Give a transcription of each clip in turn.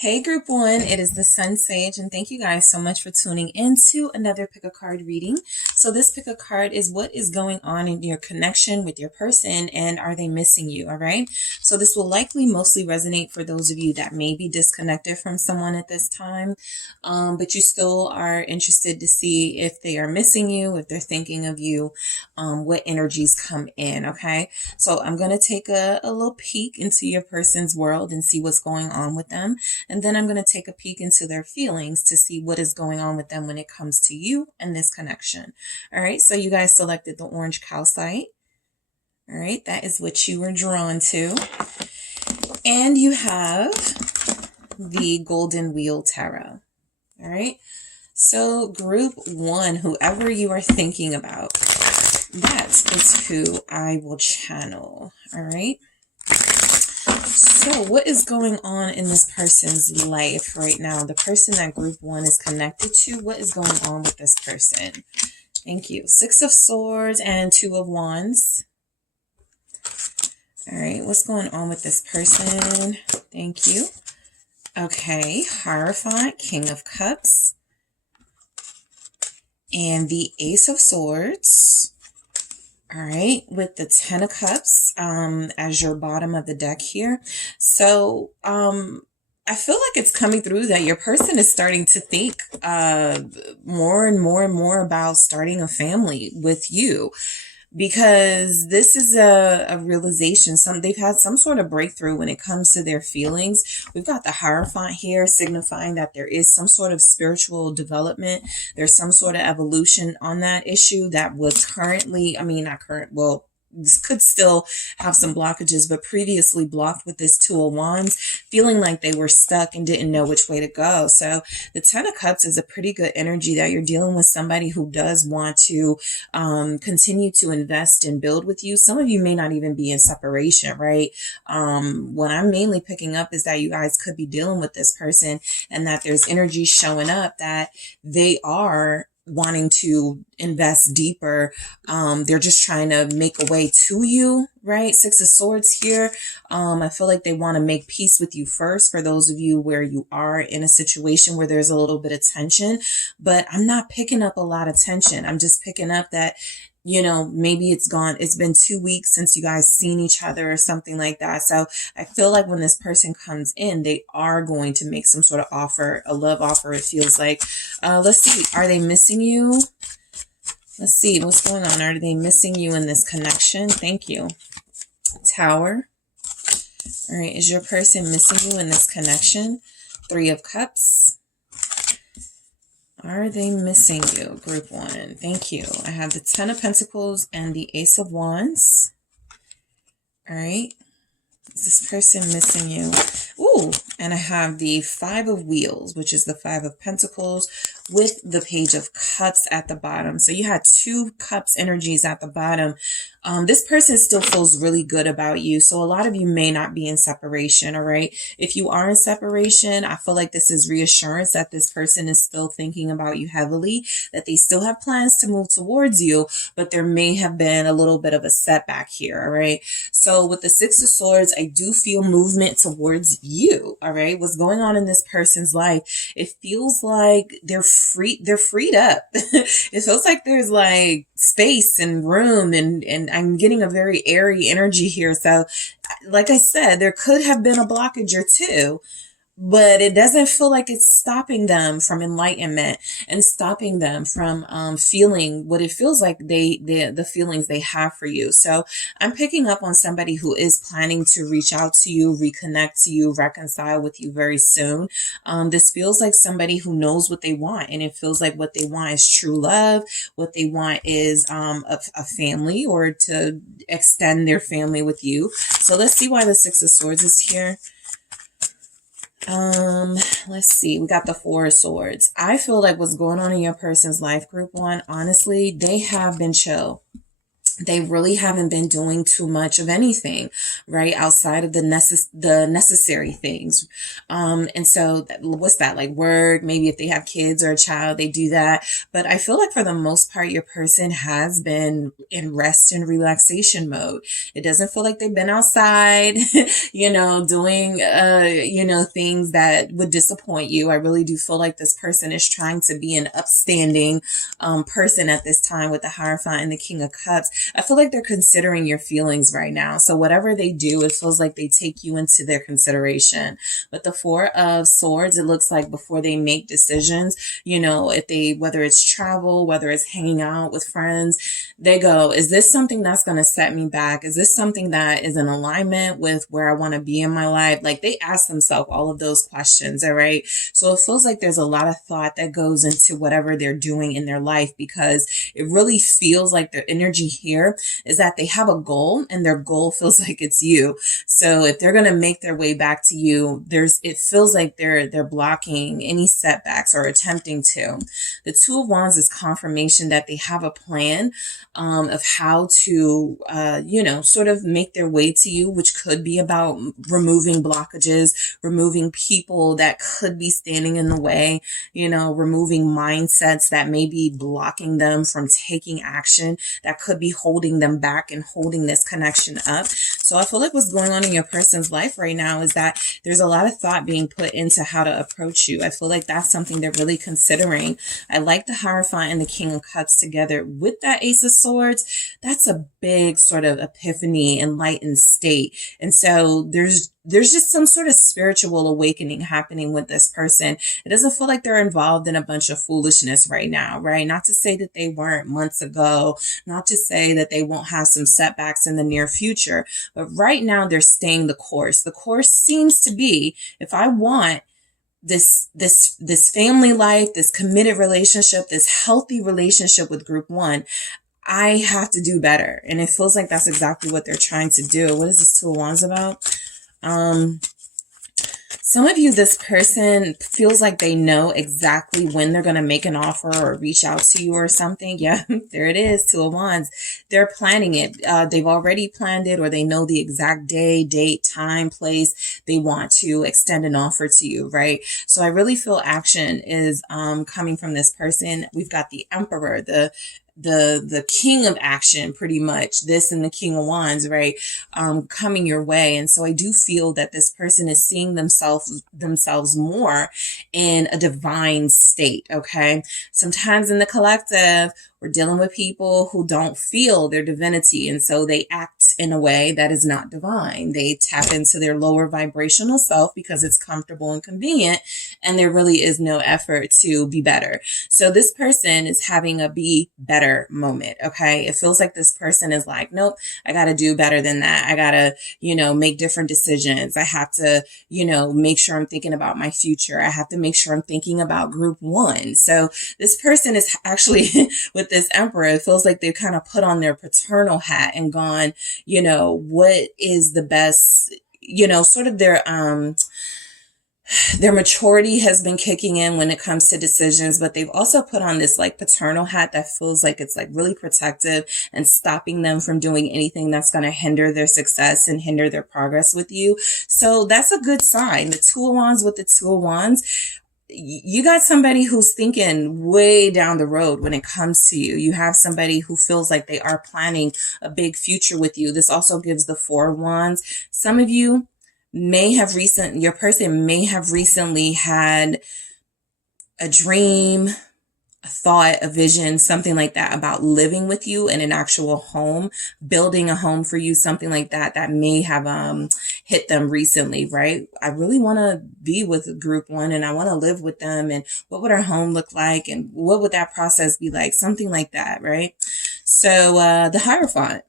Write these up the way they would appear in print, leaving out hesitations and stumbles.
Hey group one, it is the Sun Sage, and thank you guys so much for tuning into another pick a card reading. So this pick a card is what is going on in your connection with your person, and are they missing you? All right. So this will likely mostly resonate for those of you that may be disconnected from someone at this time, but you still are interested to see if they are missing you, if they're thinking of you, what energies come in. Okay. So I'm going to take a little peek into your person's world and see what's going on with them. And then I'm going to take a peek into their feelings to see what is going on with them when it comes to you and this connection. All right. So you guys selected the orange calcite. All right. That is what you were drawn to. And you have the golden wheel tarot. All right. So group one, whoever you are thinking about, that is who I will channel. All right. So what is going on in this person's life right now? The person that group one is connected to, what is going on with this person? Thank you. 6 of Swords and 2 of Wands. All right, what's going on with this person? Thank you. Okay, Hierophant, King of Cups. And the Ace of Swords. All right, with the 10 of Cups as your bottom of the deck here. So I feel like it's coming through that your person is starting to think more and more and more about starting a family with you, because this is a realization. They've had some sort of breakthrough when it comes to their feelings. We've got the Hierophant here signifying that there is some sort of spiritual development. There's some sort of evolution on that issue that was currently, not current, well, could still have some blockages, but previously blocked with this 2 of Wands, feeling like they were stuck and didn't know which way to go. So the 10 of Cups is a pretty good energy that you're dealing with somebody who does want to continue to invest and build with you. Some of you may not even be in separation, right? What I'm mainly picking up is that you guys could be dealing with this person, and that there's energy showing up that they are wanting to invest deeper. They're just trying to make a way to you, right? 6 of Swords here. I feel like they want to make peace with you first, for those of you where you are in a situation where there's a little bit of tension, but I'm not picking up a lot of tension. I'm just picking up that, maybe it's been 2 weeks since you guys seen each other or something like that. So I feel like when this person comes in, they are going to make some sort of offer, a love offer, it feels like. Let's see. Are they missing you? Let's see what's going on. Are they missing you in this connection? Thank you. Tower. All right. Is your person missing you in this connection? 3 of Cups. Are they missing you, group one? Thank you. I have the 10 of Pentacles and the Ace of Wands. All right. Is this person missing you? Ooh, and I have the 5 of Wheels, which is the 5 of Pentacles with the Page of Cups at the bottom. So you had 2 cups energies at the bottom. This person still feels really good about you. So a lot of you may not be in separation, all right? If you are in separation, I feel like this is reassurance that this person is still thinking about you heavily, that they still have plans to move towards you, but there may have been a little bit of a setback here, all right? So with the 6 of Swords, I do feel movement towards you, all right? What's going on in this person's life? It feels like they're freed up. It feels like there's like space and room, and I'm getting a very airy energy here. So like I said, there could have been a blockage or two, but it doesn't feel like it's stopping them from enlightenment and stopping them from feeling what it feels like the feelings they have for you. So I'm picking up on somebody who is planning to reach out to you, reconnect to you, reconcile with you very soon. This feels like somebody who knows what they want, and it feels like what they want is true love. What they want is a family, or to extend their family with you. So let's see why the 6 of Swords is here. Let's see. We got the 4 of Swords. I feel like what's going on in your person's life, group one, honestly, they have been chill. they really haven't been doing too much of anything, right? Outside of the necessary things. And so what's that, like work? Maybe if they have kids or a child, they do that. But I feel like for the most part, your person has been in rest and relaxation mode. It doesn't feel like they've been outside, doing, things that would disappoint you. I really do feel like this person is trying to be an upstanding, person at this time with the Hierophant and the King of Cups. I feel like they're considering your feelings right now. So whatever they do, it feels like they take you into their consideration. But the Four of Swords, it looks like before they make decisions, whether it's travel, whether it's hanging out with friends, they go, is this something that's going to set me back? Is this something that is in alignment with where I want to be in my life? Like they ask themselves all of those questions. All right. So it feels like there's a lot of thought that goes into whatever they're doing in their life, because it really feels like their energy here is that they have a goal, and their goal feels like it's you. So if they're going to make their way back to you, it feels like they're blocking any setbacks or attempting to. The Two of Wands is confirmation that they have a plan of how to, sort of make their way to you, which could be about removing blockages, removing people that could be standing in the way, removing mindsets that may be blocking them from taking action, that could be holding them back and holding this connection up. So I feel like what's going on in your person's life right now is that there's a lot of thought being put into how to approach you. I feel like that's something they're really considering. I like the Hierophant and the King of Cups together with that Ace of Swords. That's a big sort of epiphany, enlightened state. And so there's just some sort of spiritual awakening happening with this person. It doesn't feel like they're involved in a bunch of foolishness right now, right? Not to say that they weren't months ago, not to say that they won't have some setbacks in the near future, but right now they're staying the course. The course seems to be, if I want this family life, this committed relationship, this healthy relationship with group one, I have to do better. And it feels like that's exactly what they're trying to do. What is this Two of Wands about? Some of you, this person feels like they know exactly when they're going to make an offer or reach out to you or something. Yeah, there it is, Two of Wands. They're planning it. They've already planned it, or they know the exact day, date, time, place they want to extend an offer to you, right? So I really feel action is coming from this person. We've got the Emperor, the king of action, pretty much, this and the King of Wands, right? Coming your way. And so I do feel that this person is seeing themselves more in a divine state. Okay. Sometimes in the collective, we're dealing with people who don't feel their divinity. And so they act in a way that is not divine. They tap into their lower vibrational self because it's comfortable and convenient. And there really is no effort to be better. So this person is having a be better moment. Okay. It feels like this person is like, nope, I got to do better than that. I got to, make different decisions. I have to, make sure I'm thinking about my future. I have to make sure I'm thinking about group one. So this person is actually with this Emperor, it feels like they've kind of put on their paternal hat and gone, what is the best, sort of their maturity has been kicking in when it comes to decisions, but they've also put on this like paternal hat that feels like it's like really protective and stopping them from doing anything that's going to hinder their success and hinder their progress with you. So that's a good sign. The Two of Wands with the Two of Wands, you got somebody who's thinking way down the road when it comes to you. You have somebody who feels like they are planning a big future with you. This also gives the Four of Wands. Some of you your person may have recently had a dream, a thought, a vision, something like that about living with you in an actual home, building a home for you, something like that, that may have hit them recently, right? I really want to be with group one and I want to live with them. And what would our home look like? And what would that process be like? Something like that, right? So the Hierophant.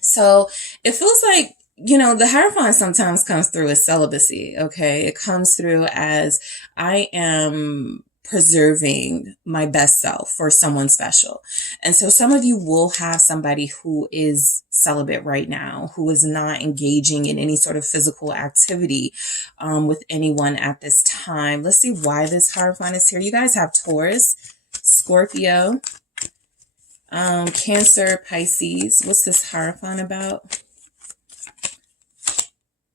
So it feels like, the Hierophant sometimes comes through as celibacy, okay? It comes through as I am preserving my best self for someone special. And so some of you will have somebody who is celibate right now, who is not engaging in any sort of physical activity with anyone at this time. Let's see why this Hierophant is here. You guys have Taurus, Scorpio, Cancer, Pisces. What's this Hierophant about?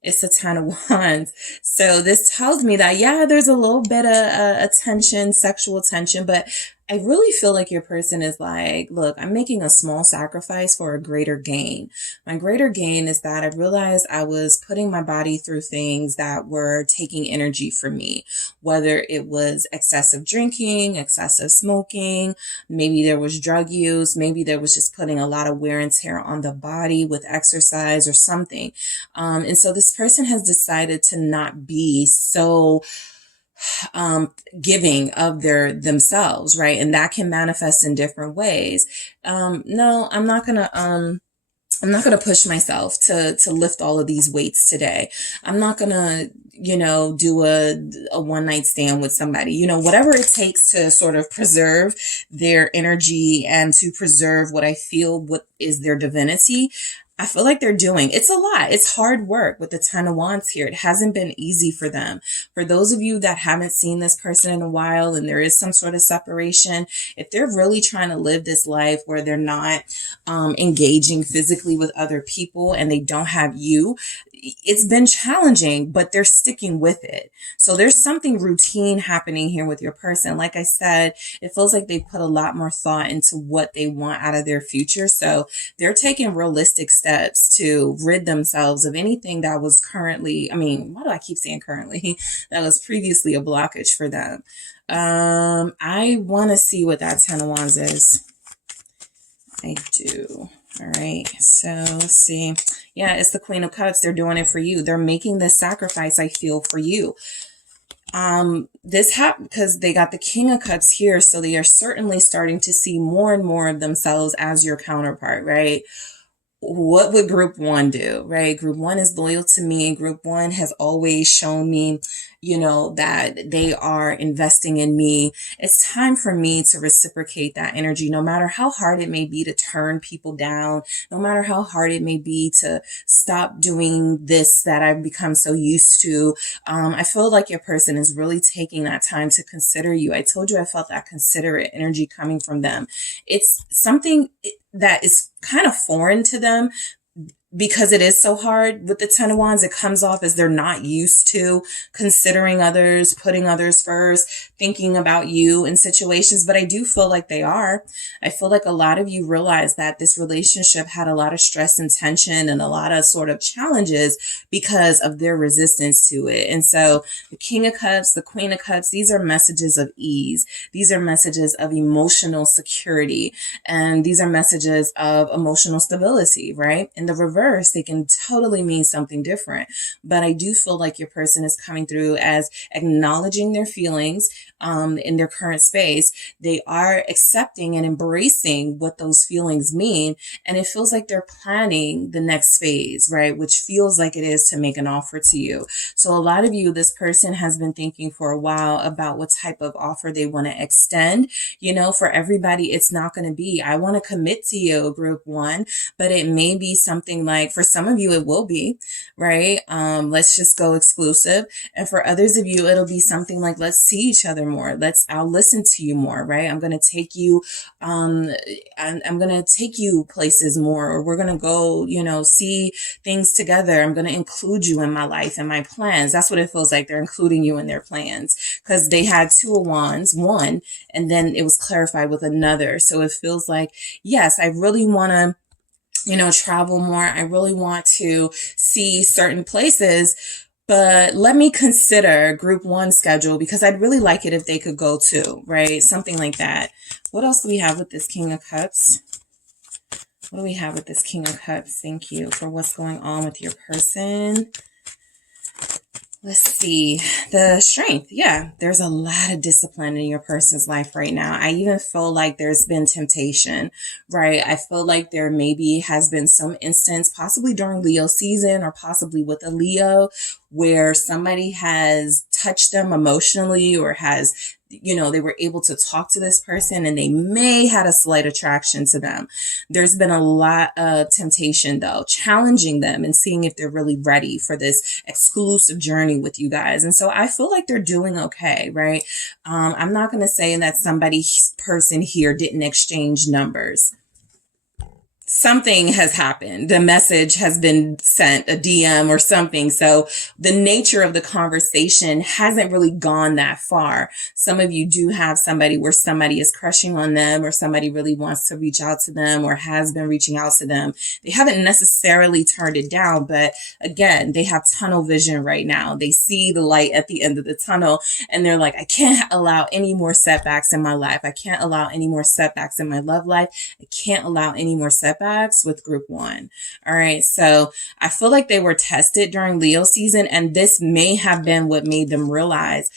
It's the Ten of Wands. So this tells me that, yeah, there's a little bit of attention, sexual tension, but I really feel like your person is like, look, I'm making a small sacrifice for a greater gain. My greater gain is that I realized I was putting my body through things that were taking energy from me, whether it was excessive drinking, excessive smoking, maybe there was drug use, maybe there was just putting a lot of wear and tear on the body with exercise or something. And so this person has decided to not be so giving of themselves, right? And that can manifest in different ways. No, I'm not gonna push myself to lift all of these weights today. I'm not gonna, do a one night stand with somebody, whatever it takes to sort of preserve their energy and to preserve what I feel, what is their divinity. I feel like they're doing. It's a lot. It's hard work with the Ten of Wands here. It hasn't been easy for them. For those of you that haven't seen this person in a while and there is some sort of separation, if they're really trying to live this life where they're not engaging physically with other people and they don't have you, it's been challenging, but they're sticking with it. So there's something routine happening here with your person. Like I said, it feels like they put a lot more thought into what they want out of their future. So they're taking realistic steps to rid themselves of anything that was currently, why do I keep saying currently? That was previously a blockage for them. I want to see what that Ten of Wands is. I do. All right. So let's see. Yeah, it's the Queen of Cups. They're doing it for you. They're making this sacrifice, I feel, for you. This happened because they got the King of Cups here. So they are certainly starting to see more and more of themselves as your counterpart, right? What would group one do, right? Group one is loyal to me. Group one has always shown me, that they are investing in me. It's time for me to reciprocate that energy, no matter how hard it may be to turn people down, no matter how hard it may be to stop doing this that I've become so used to. I feel like your person is really taking that time to consider you. I told you I felt that considerate energy coming from them. It's something that is kind of foreign to them because it is so hard. With the Ten of Wands, it comes off as they're not used to considering others, putting others first, thinking about you in situations. But I do feel like they are. I feel like a lot of you realize that this relationship had a lot of stress and tension and a lot of sort of challenges because of their resistance to it. And so the King of Cups, the Queen of Cups, these are messages of ease. These are messages of emotional security. And these are messages of emotional stability, right? In the reverse, they can totally mean something different. But I do feel like your person is coming through as acknowledging their feelings in their current space. They are accepting and embracing what those feelings mean. And it feels like they're planning the next phase, right? Which feels like it is to make an offer to you. So a lot of you, this person has been thinking for a while about what type of offer they want to extend. For everybody, it's not going to be, I want to commit to you, group one, but it may be something like, for some of you, it will be, right? Let's just go exclusive. And for others of you, it'll be something like, let's see each other more. I'll listen to you more, right? I'm going to take you, I'm going to take you places more, or we're going to go, see things together. I'm going to include you in my life and my plans. That's what it feels like. They're including you in their plans because they had Two of Wands, one, and then it was clarified with another. So it feels like, yes, I really want to, travel more. I really want to see certain places, but let me consider group one schedule because I'd really like it if they could go too, right? Something like that. What else do we have with this King of Cups? What do we have with this King of Cups? Thank you for what's going on with your person. Let's see, the strength. Yeah, there's a lot of discipline in your person's life right now. I even feel like there's been temptation, right? I feel like there maybe has been some instance, possibly during Leo season or possibly with a Leo, where somebody has touched them emotionally or has, they were able to talk to this person and they may had a slight attraction to them. There's been a lot of temptation though, challenging them and seeing if they're really ready for this exclusive journey with you guys. And so I feel like they're doing okay, right? I'm not going to say that person here didn't exchange numbers. something has happened. The message has been sent, a DM or something. So the nature of the conversation hasn't really gone that far. Some of you do have somebody where somebody is crushing on them, or somebody really wants to reach out to them or has been reaching out to them. They haven't necessarily turned it down, but again, they have tunnel vision right now. They see the light at the end of the tunnel and they're like, I can't allow any more setbacks in my life. I can't allow any more setbacks in my love life. I can't allow any more setbacks with group one. All right. So I feel like they were tested during Leo season, and this may have been what made them realize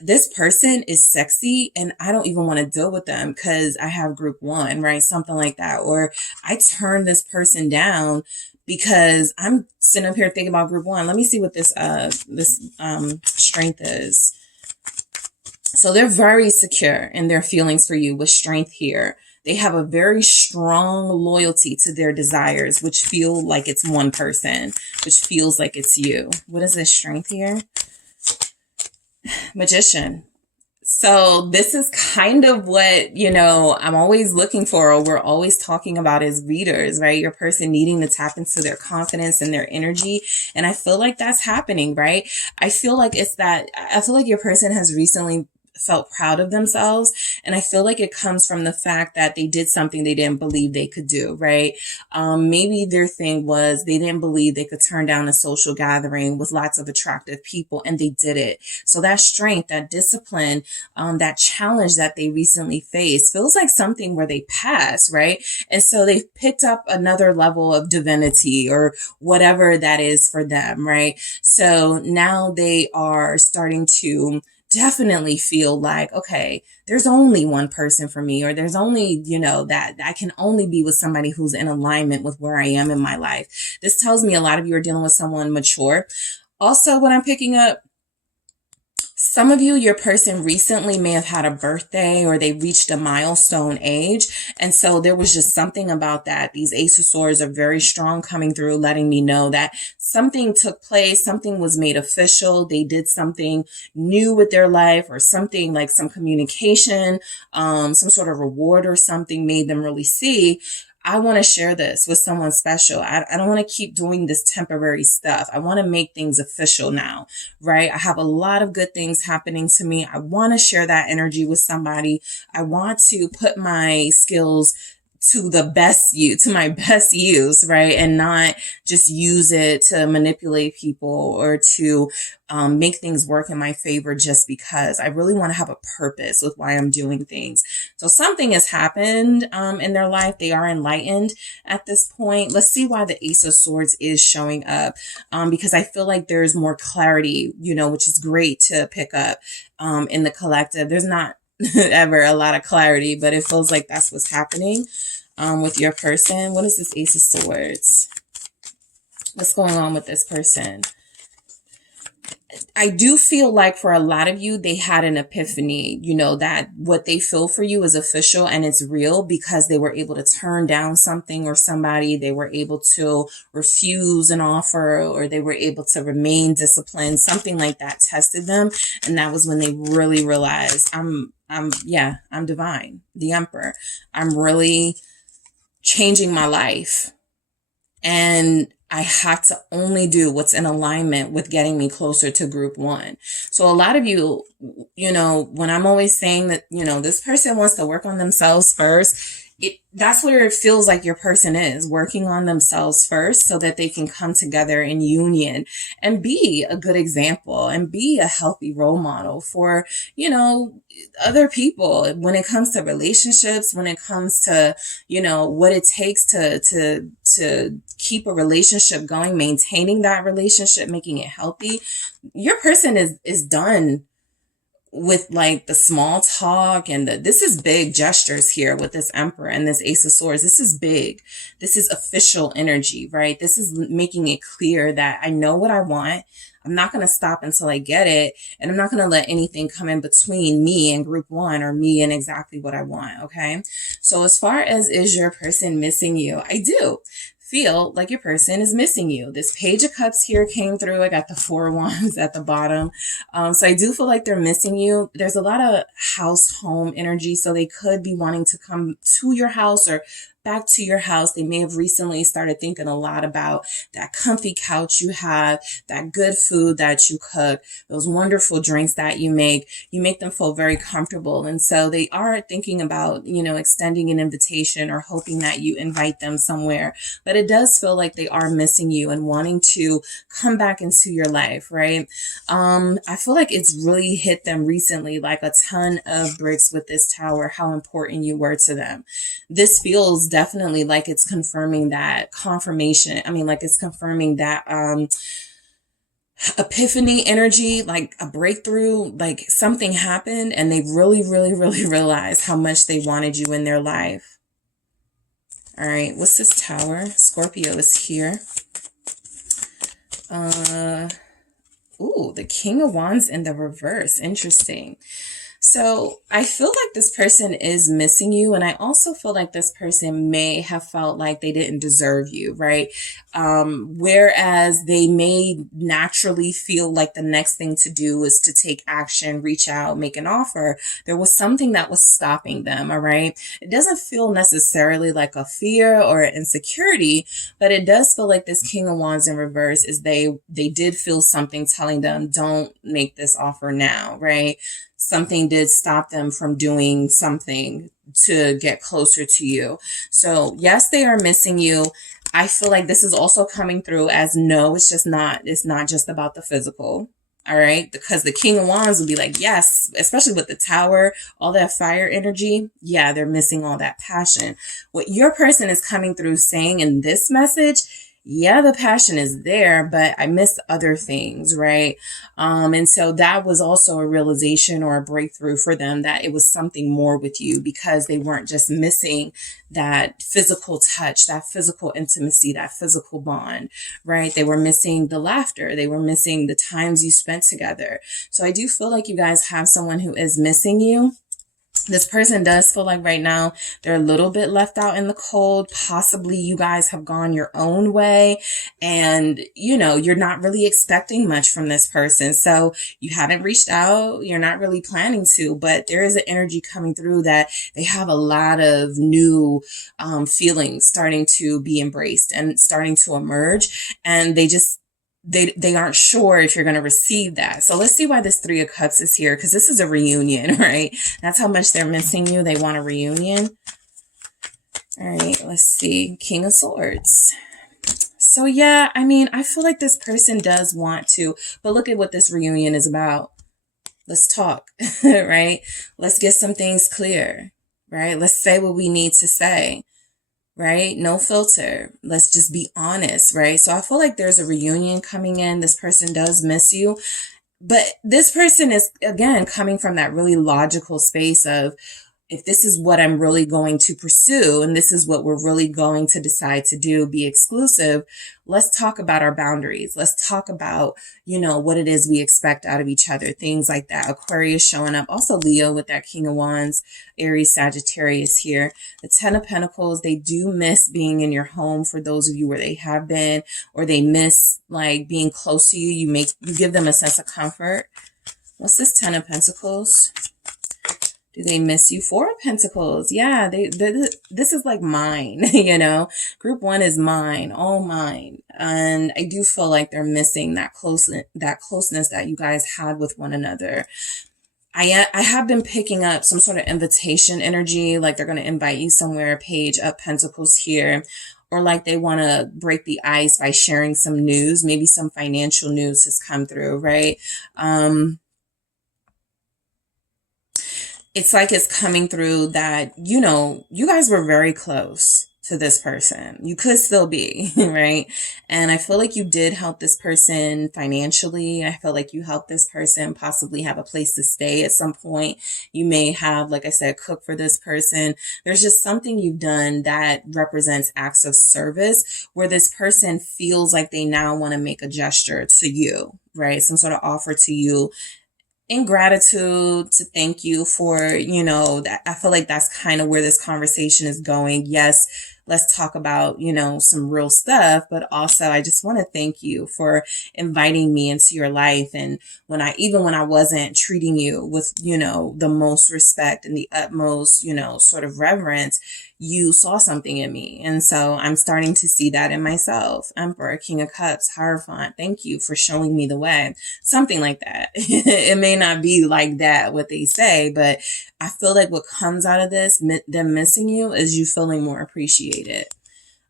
this person is sexy and I don't even want to deal with them because I have group one, right? Something like that. Or I turned this person down because I'm sitting up here thinking about group one. Let me see what this strength is. So they're very secure in their feelings for you with strength here. They have a very strong loyalty to their desires, which feel like it's one person, which feels like it's you. What is this strength here? Magician. So this is kind of what, you know, I'm always looking for, or we're always talking about as readers, right? Your person needing to tap into their confidence and their energy. And I feel like that's happening, right? I feel like your person has recently felt proud of themselves. And I feel like it comes from the fact that they did something they didn't believe they could do, right? Maybe their thing was they didn't believe they could turn down a social gathering with lots of attractive people, and they did it. So that strength, that discipline, that challenge that they recently faced feels like something where they pass, right? And so they've picked up another level of divinity or whatever that is for them, right? So now they are starting to definitely feel like, okay, there's only one person for me, or there's only, you know, that I can only be with somebody who's in alignment with where I am in my life. This tells me a lot of you are dealing with someone mature. Also, what I'm picking up, some of you, your person recently may have had a birthday or they reached a milestone age. And so there was just something about that. These Ace of Swords are very strong coming through, letting me know that something took place, something was made official. They did something new with their life, or something like some communication, some sort of reward or something made them really see, I want to share this with someone special. I don't want to keep doing this temporary stuff. I want to make things official now, right? I have a lot of good things happening to me. I want to share that energy with somebody. I want to put my skills to my best use, right? And not just use it to manipulate people or to make things work in my favor just because. I really want to have a purpose with why I'm doing things. So something has happened in their life. They are enlightened at this point. Let's see why the Ace of Swords is showing up, because I feel like there's more clarity, you know, which is great to pick up in the collective. There's not ever a lot of clarity, but it feels like that's what's happening with your person. What is this Ace of Swords? What's going on with this person? I do feel like for a lot of you, they had an epiphany, you know, that what they feel for you is official and it's real because they were able to turn down something or somebody. They were able to refuse an offer, or they were able to remain disciplined. Something like that tested them. And that was when they really realized I'm divine, the Emperor. I'm really changing my life. And I have to only do what's in alignment with getting me closer to group one. So a lot of you, you know, when I'm always saying that, you know, this person wants to work on themselves first, that's where it feels like your person is working on themselves first so that they can come together in union and be a good example and be a healthy role model for, you know, other people when it comes to relationships, when it comes to, you know, what it takes to keep a relationship going, maintaining that relationship, making it healthy. Your person is done with like the small talk and this is big gestures here with this Emperor and this Ace of Swords. This is big. This is official energy, right? This is making it clear that I know what I want. I'm not going to stop until I get it. And I'm not going to let anything come in between me and group one or me and exactly what I want. Okay. So as far as is your person missing you, I do feel like your person is missing you. This Page of Cups here came through. I got the Four of Wands at the bottom. So I do feel like they're missing you. There's a lot of house home energy. So they could be wanting to come to your house or back to your house. They may have recently started thinking a lot about that comfy couch you have, that good food that you cook, those wonderful drinks that you make. You make them feel very comfortable. And so they are thinking about, extending an invitation or hoping that you invite them somewhere. But it does feel like they are missing you and wanting to come back into your life, right? I feel like it's really hit them recently, like a ton of bricks with this Tower, how important you were to them. This feels definitely like it's confirming that confirmation. I mean, like it's confirming that epiphany energy, like a breakthrough, like something happened and they really, really, really realized how much they wanted you in their life. All right, what's this Tower? Scorpio is here. Ooh, the King of Wands in the reverse. Interesting. So I feel like this person is missing you. And I also feel like this person may have felt like they didn't deserve you, right? Whereas they may naturally feel like the next thing to do is to take action, reach out, make an offer. There was something that was stopping them, all right? It doesn't feel necessarily like a fear or an insecurity, but it does feel like this King of Wands in reverse is they did feel something telling them, don't make this offer now, right? Something did stop them from doing something to get closer to you. So yes, they are missing you. I feel like this is also coming through as no, it's not just about the physical. All right. Because the King of Wands would be like, yes, especially with the Tower, all that fire energy. Yeah, they're missing all that passion. What your person is coming through saying in this message, yeah, the passion is there, but I miss other things, right? And so that was also a realization or a breakthrough for them that it was something more with you because they weren't just missing that physical touch, that physical intimacy, that physical bond, right? They were missing the laughter. They were missing the times you spent together. So I do feel like you guys have someone who is missing you. This person does feel like right now they're a little bit left out in the cold. Possibly you guys have gone your own way and, you're not really expecting much from this person. So you haven't reached out. You're not really planning to, but there is an energy coming through that they have a lot of new feelings starting to be embraced and starting to emerge. And they aren't sure if you're going to receive that. So let's see why this Three of Cups is here, because this is a reunion, right? That's how much they're missing you. They want a reunion. All right, let's see. King of Swords. So yeah, I mean, I feel like this person does want to, but look at what this reunion is about. Let's talk, right? Let's get some things clear, right? Let's say what we need to say. Right? No filter. Let's just be honest, right? So I feel like there's a reunion coming in. This person does miss you. But this person is, again, coming from that really logical space of, if this is what I'm really going to pursue and this is what we're really going to decide to do, be exclusive, let's talk about our boundaries. Let's talk about, what it is we expect out of each other, things like that. Aquarius showing up. Also Leo with that King of Wands, Aries, Sagittarius here. The Ten of Pentacles, they do miss being in your home for those of you where they have been, or they miss like being close to you. You give them a sense of comfort. What's this Ten of Pentacles? Do they miss you? Four of Pentacles. Yeah, this is like mine, Group one is mine, all mine. And I do feel like they're missing that closeness that you guys had with one another. I have been picking up some sort of invitation energy, like they're going to invite you somewhere, Page of Pentacles here. Or like they want to break the ice by sharing some news. Maybe some financial news has come through, right? It's like it's coming through that, you guys were very close to this person. You could still be, right? And I feel like you did help this person financially. I feel like you helped this person possibly have a place to stay at some point. You may have, like I said, cook for this person. There's just something you've done that represents acts of service where this person feels like they now want to make a gesture to you, right? Some sort of offer to you in gratitude, to thank you for, that. I feel like that's kind of where this conversation is going. Yes, let's talk about, some real stuff, but also I just want to thank you for inviting me into your life. And when I wasn't treating you with, the most respect and the utmost, sort of reverence, you saw something in me. And so I'm starting to see that in myself. Emperor, King of Cups, Hierophant, thank you for showing me the way. Something like that. It may not be like that, what they say, but I feel like what comes out of this, them missing you, is you feeling more appreciated.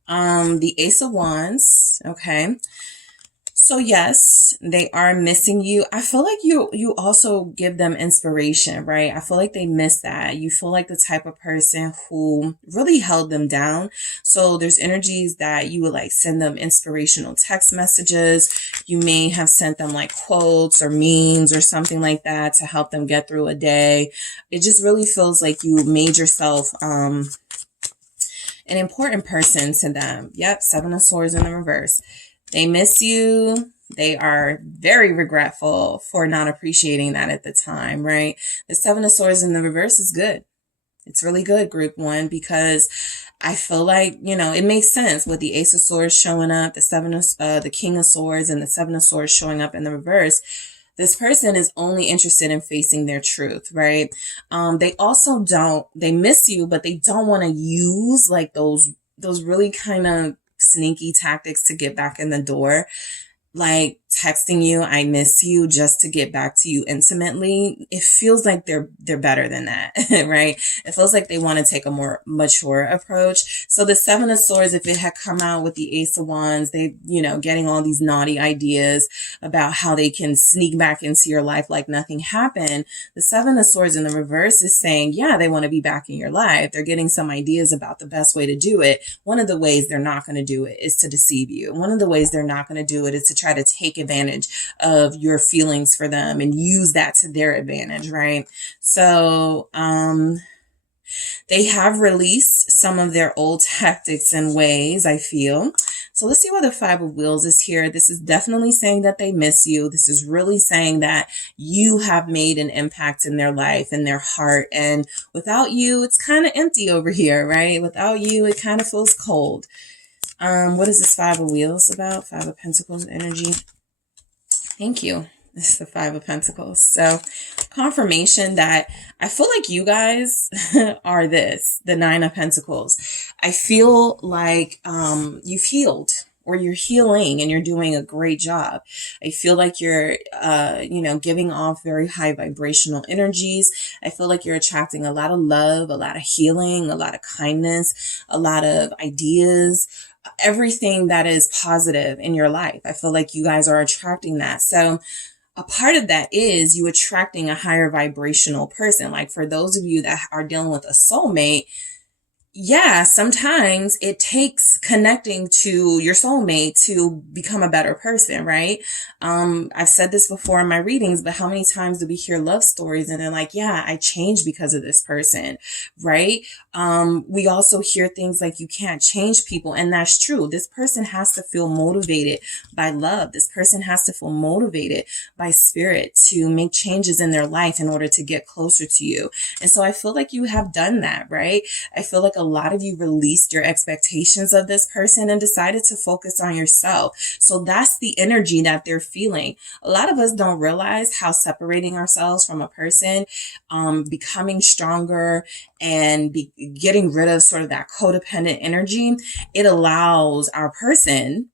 The Ace of Wands, okay. So yes, they are missing you. I feel like you also give them inspiration, right? I feel like they miss that. You feel like the type of person who really held them down. So there's energies that you would like send them inspirational text messages. You may have sent them like quotes or memes or something like that to help them get through a day. It just really feels like you made yourself an important person to them. Yep, Seven of Swords in the reverse. They miss you. They are very regretful for not appreciating that at the time, right? The Seven of Swords in the reverse is good. It's really good, group one, because I feel like, you know, it makes sense with the Ace of Swords showing up, the King of Swords and the Seven of Swords showing up in the reverse. This person is only interested in facing their truth, right? They also they miss you, but they don't want to use like those really kind of sneaky tactics to get back in the door, like texting you, I miss you, just to get back to you intimately. It feels like they're better than that, right? It feels like they want to take a more mature approach. So the Seven of Swords, if it had come out with the Ace of Wands, they, you know, getting all these naughty ideas about how they can sneak back into your life like nothing happened. The Seven of Swords in the reverse is saying, yeah, they want to be back in your life. They're getting some ideas about the best way to do it. One of the ways they're not going to do it is to deceive you. One of the ways they're not going to do it is to try to take advantage of your feelings for them and use that to their advantage, right? So they have released some of their old tactics and ways, I feel. So let's see why the Five of Wheels is here. This is definitely saying that they miss you. This is really saying that you have made an impact in their life and their heart. And without you, it's kind of empty over here, right? Without you, it kind of feels cold. What is this Five of Wheels about? Five of Pentacles energy. Thank you. This is the Five of Pentacles. So confirmation that I feel like you guys are the Nine of Pentacles. I feel like you've healed, or you're healing, and you're doing a great job. I feel like you're, giving off very high vibrational energies. I feel like you're attracting a lot of love, a lot of healing, a lot of kindness, a lot of ideas, everything that is positive in your life. I feel like you guys are attracting that. So a part of that is you attracting a higher vibrational person. Like for those of you that are dealing with a soulmate, yeah, sometimes it takes connecting to your soulmate to become a better person, right? I've said this before in my readings, but how many times do we hear love stories and they're like, yeah, I changed because of this person, right? We also hear things like you can't change people, and that's true. This person has to feel motivated by love. This person has to feel motivated by spirit to make changes in their life in order to get closer to you. And so I feel like you have done that, right? I feel like a lot of you released your expectations of this person and decided to focus on yourself. So that's the energy that they're feeling. A lot of us don't realize how separating ourselves from a person, becoming stronger and getting rid of sort of that codependent energy, it allows our person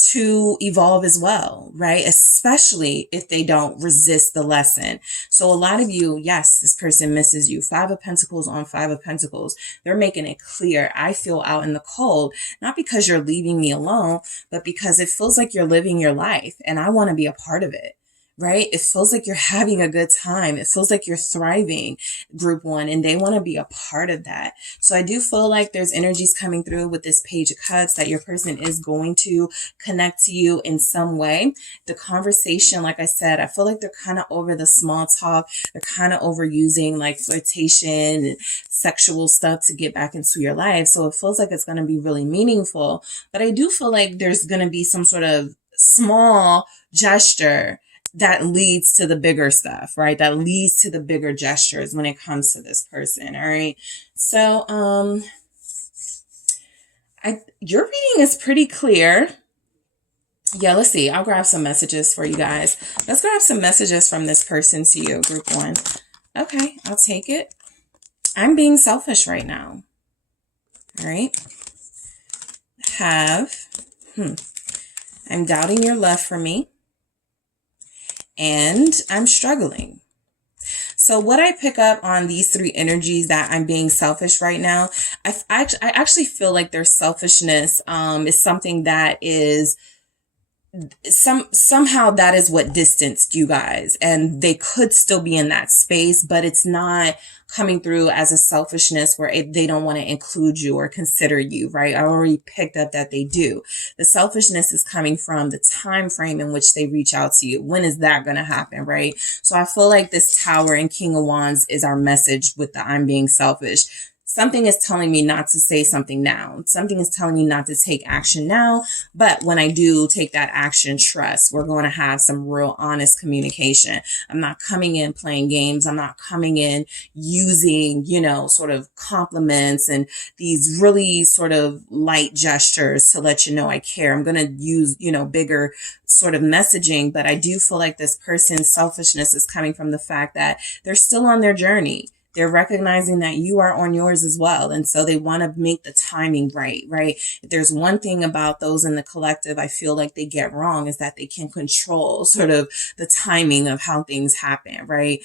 to evolve as well, right? Especially if they don't resist the lesson. So a lot of you, yes, this person misses you. Five of Pentacles on Five of Pentacles. They're making it clear. I feel out in the cold, not because you're leaving me alone, but because it feels like you're living your life and I want to be a part of it. Right? It feels like you're having a good time. It feels like you're thriving, group one, and they want to be a part of that. So I do feel like there's energies coming through with this Page of Cups that your person is going to connect to you in some way. The conversation, like I said, I feel like they're kind of over the small talk. They're kind of overusing like flirtation and sexual stuff to get back into your life. So it feels like it's going to be really meaningful. But I do feel like there's going to be some sort of small gesture that leads to the bigger stuff, right? That leads to the bigger gestures when it comes to this person. All right. So, your reading is pretty clear. Yeah, let's see. I'll grab some messages for you guys. Let's grab some messages from this person to you, group one. Okay, I'll take it. I'm being selfish right now. All right. Have, I'm doubting your love for me, and I'm struggling. So what I pick up on these three energies, that I'm being selfish right now, I actually feel like their selfishness is something that is somehow that is what distanced you guys, and they could still be in that space, but it's not coming through as a selfishness where they don't want to include you or consider you, right? I already picked up that they do. The selfishness is coming from the time frame in which they reach out to you. When is that going to happen, right? So I feel like this Tower and King of Wands is our message with the I'm being selfish. Something is telling me not to say something now. Something is telling me not to take action now. But when I do take that action, trust, we're going to have some real honest communication. I'm not coming in playing games. I'm not coming in using, sort of compliments and these really sort of light gestures to let you know I care. I'm going to use, bigger sort of messaging. But I do feel like this person's selfishness is coming from the fact that they're still on their journey. They're recognizing that you are on yours as well. And so they want to make the timing right? If there's one thing about those in the collective, I feel like they get wrong, is that they can control sort of the timing of how things happen, right?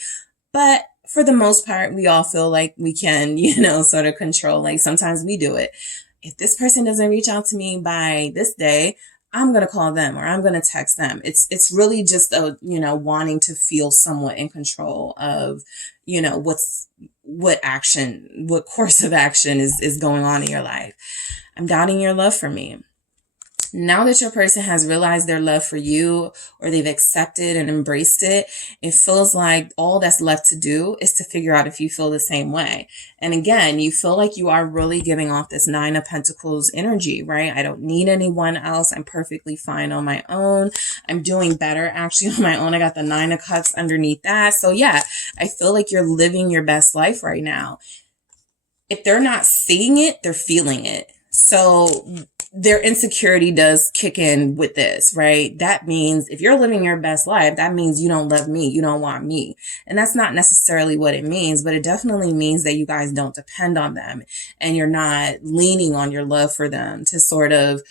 But for the most part, we all feel like we can, sort of control. Like sometimes we do it. If this person doesn't reach out to me by this day, I'm going to call them or I'm going to text them. It's really just wanting to feel somewhat in control of, what course of action is going on in your life. I'm doubting your love for me. Now that your person has realized their love for you, or they've accepted and embraced it, it feels like all that's left to do is to figure out if you feel the same way. And again, you feel like you are really giving off this Nine of Pentacles energy, right? I don't need anyone else. I'm perfectly fine on my own. I'm doing better actually on my own. I got the Nine of Cups underneath that. So yeah, I feel like you're living your best life right now. If they're not seeing it, they're feeling it. So their insecurity does kick in with this, right? That means if you're living your best life, that means you don't love me. You don't want me. And that's not necessarily what it means, but it definitely means that you guys don't depend on them and you're not leaning on your love for them to sort of,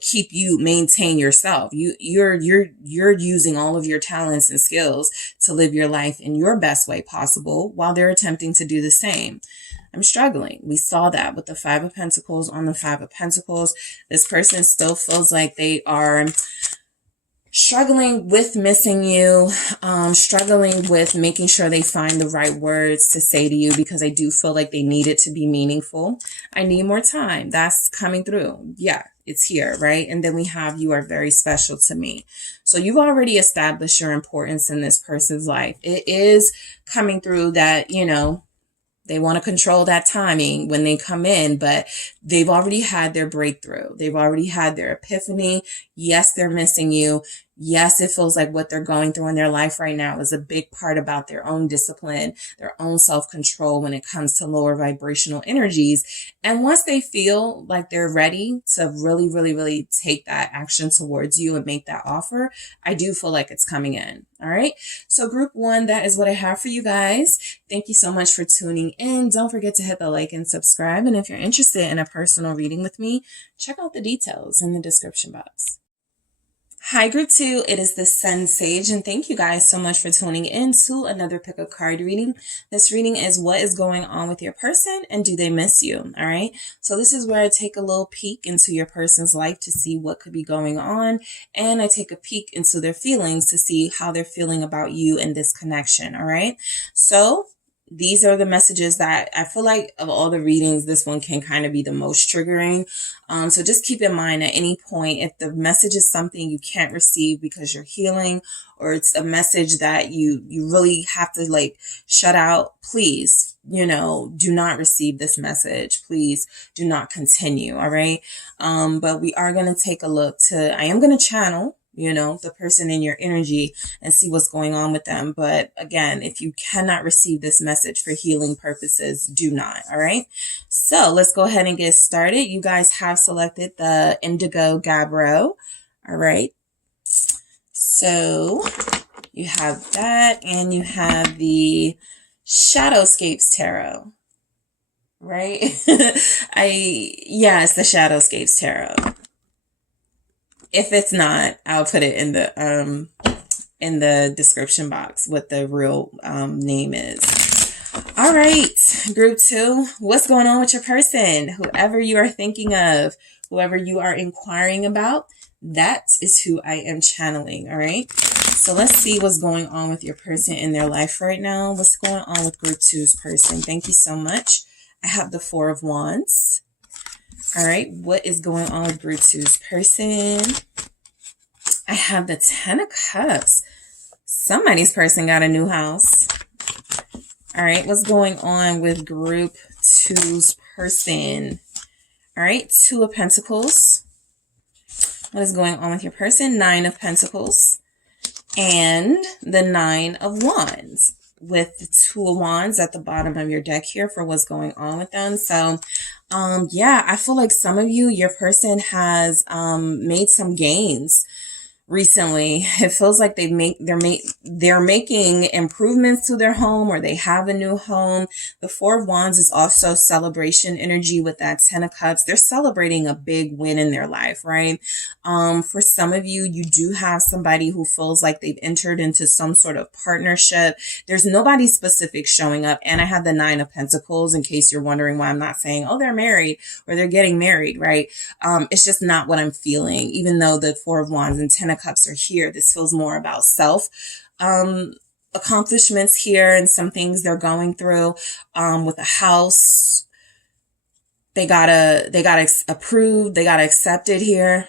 keep you maintain yourself. You're using all of your talents and skills to live your life in your best way possible while they're attempting to do the same. I'm struggling. We saw that with the Five of Pentacles on the Five of Pentacles. This person still feels like they are struggling with missing you, struggling with making sure they find the right words to say to you, because I do feel like they need it to be meaningful. I need more time. That's coming through. Yeah, it's here, right? And then we have, you are very special to me. So you've already established your importance in this person's life. It is coming through that, they want to control that timing when they come in, but they've already had their breakthrough. They've already had their epiphany. Yes, they're missing you. Yes, it feels like what they're going through in their life right now is a big part about their own discipline, their own self-control when it comes to lower vibrational energies. And once they feel like they're ready to really, really, really take that action towards you and make that offer, I do feel like it's coming in. All right. So group one, that is what I have for you guys. Thank you so much for tuning in. Don't forget to hit the like and subscribe. And if you're interested in a personal reading with me, check out the details in the description box. Hi group two, it is the SunSage, and thank you guys so much for tuning in to another pick a card reading. This reading is what is going on with your person and do they miss you? All right. So this is where I take a little peek into your person's life to see what could be going on, and I take a peek into their feelings to see how they're feeling about you and this connection. All right. So these are the messages that I feel like of all the readings, this one can kind of be the most triggering. So just keep in mind at any point, if the message is something you can't receive because you're healing, or it's a message that you really have to like shut out, please, do not receive this message. Please do not continue. All right. But we are going to take a look I am going to channel the person in your energy and see what's going on with them. But again, if you cannot receive this message for healing purposes, do not. All right. So let's go ahead and get started. You guys have selected the Indigo Gabbro. All right. So you have that, and you have the Shadowscapes Tarot. All right? Yeah, it's the Shadowscapes Tarot. If it's not, I'll put it in the description box what the real name is. All right, group 2, what's going on with your person? Whoever you are thinking of, whoever you are inquiring about, that is who I am channeling. All right, so let's see what's going on with your person in their life right now. What's going on with group 2's person? Thank you so much. I have the 4 of Wands. All right, what is going on with group 2's person? I have the 10 of Cups. Somebody's person got a new house. All right, what's going on with group 2's person? All right, 2 of Pentacles. What is going on with your person? 9 of Pentacles. And the 9 of Wands, with the 2 of Wands at the bottom of your deck here for what's going on with them. So, yeah, I feel like some of you, your person has made some gains recently. It feels like they're making improvements to their home, or they have a new home. The 4 of Wands is also celebration energy with that 10 of Cups. They're celebrating a big win in their life, right? For some of you, you do have somebody who feels like they've entered into some sort of partnership. There's nobody specific showing up. And I have the 9 of Pentacles, in case you're wondering why I'm not saying, oh, they're married or they're getting married, right? It's just not what I'm feeling. Even though the 4 of Wands and 10 of Cups are here, this feels more about self accomplishments here, and some things they're going through with a house. They got approved, they got accepted here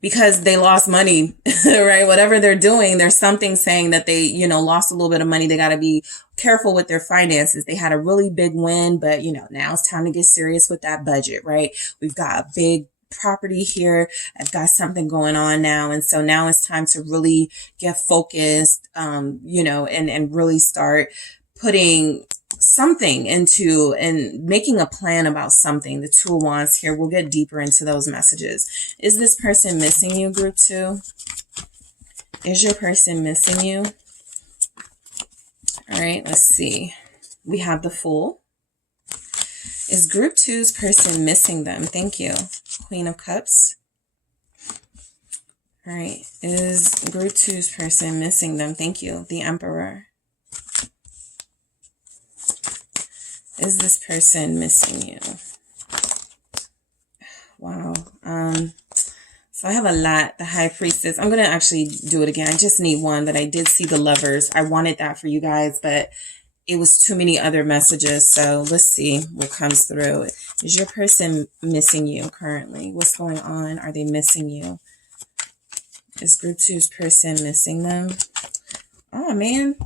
because they lost money, right? Whatever they're doing, there's something saying that they, lost a little bit of money. They got to be careful with their finances. They had a really big win, but now it's time to get serious with that budget, right? We've got a big property here. I've got something going on now. And so now it's time to really get focused, and really start putting something into and making a plan about something. The 2 of Wands here. We'll get deeper into those messages. Is this person missing you, group 2? Is your person missing you? All right, let's see. We have the Fool. Is group 2's person missing them? Thank you. Queen of Cups. All right. Is group 2's person missing them? Thank you. The Emperor. Is this person missing you? Wow. So I have a lot. The High Priestess. I'm going to actually do it again. I just need one, but I did see the Lovers. I wanted that for you guys, but it was too many other messages. So let's see what comes through. Is your person missing you currently? What's going on? Are they missing you? Is group 2's person missing them? Oh, man.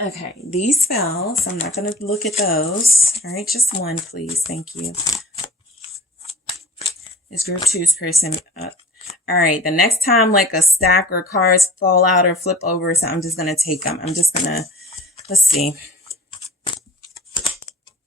Okay, these fell, so I'm not going to look at those. All right, just one, please. Thank you. Is group 2's person up? All right, the next time like a stack or cards fall out or flip over, so I'm just going to take them. I'm just going to, let's see.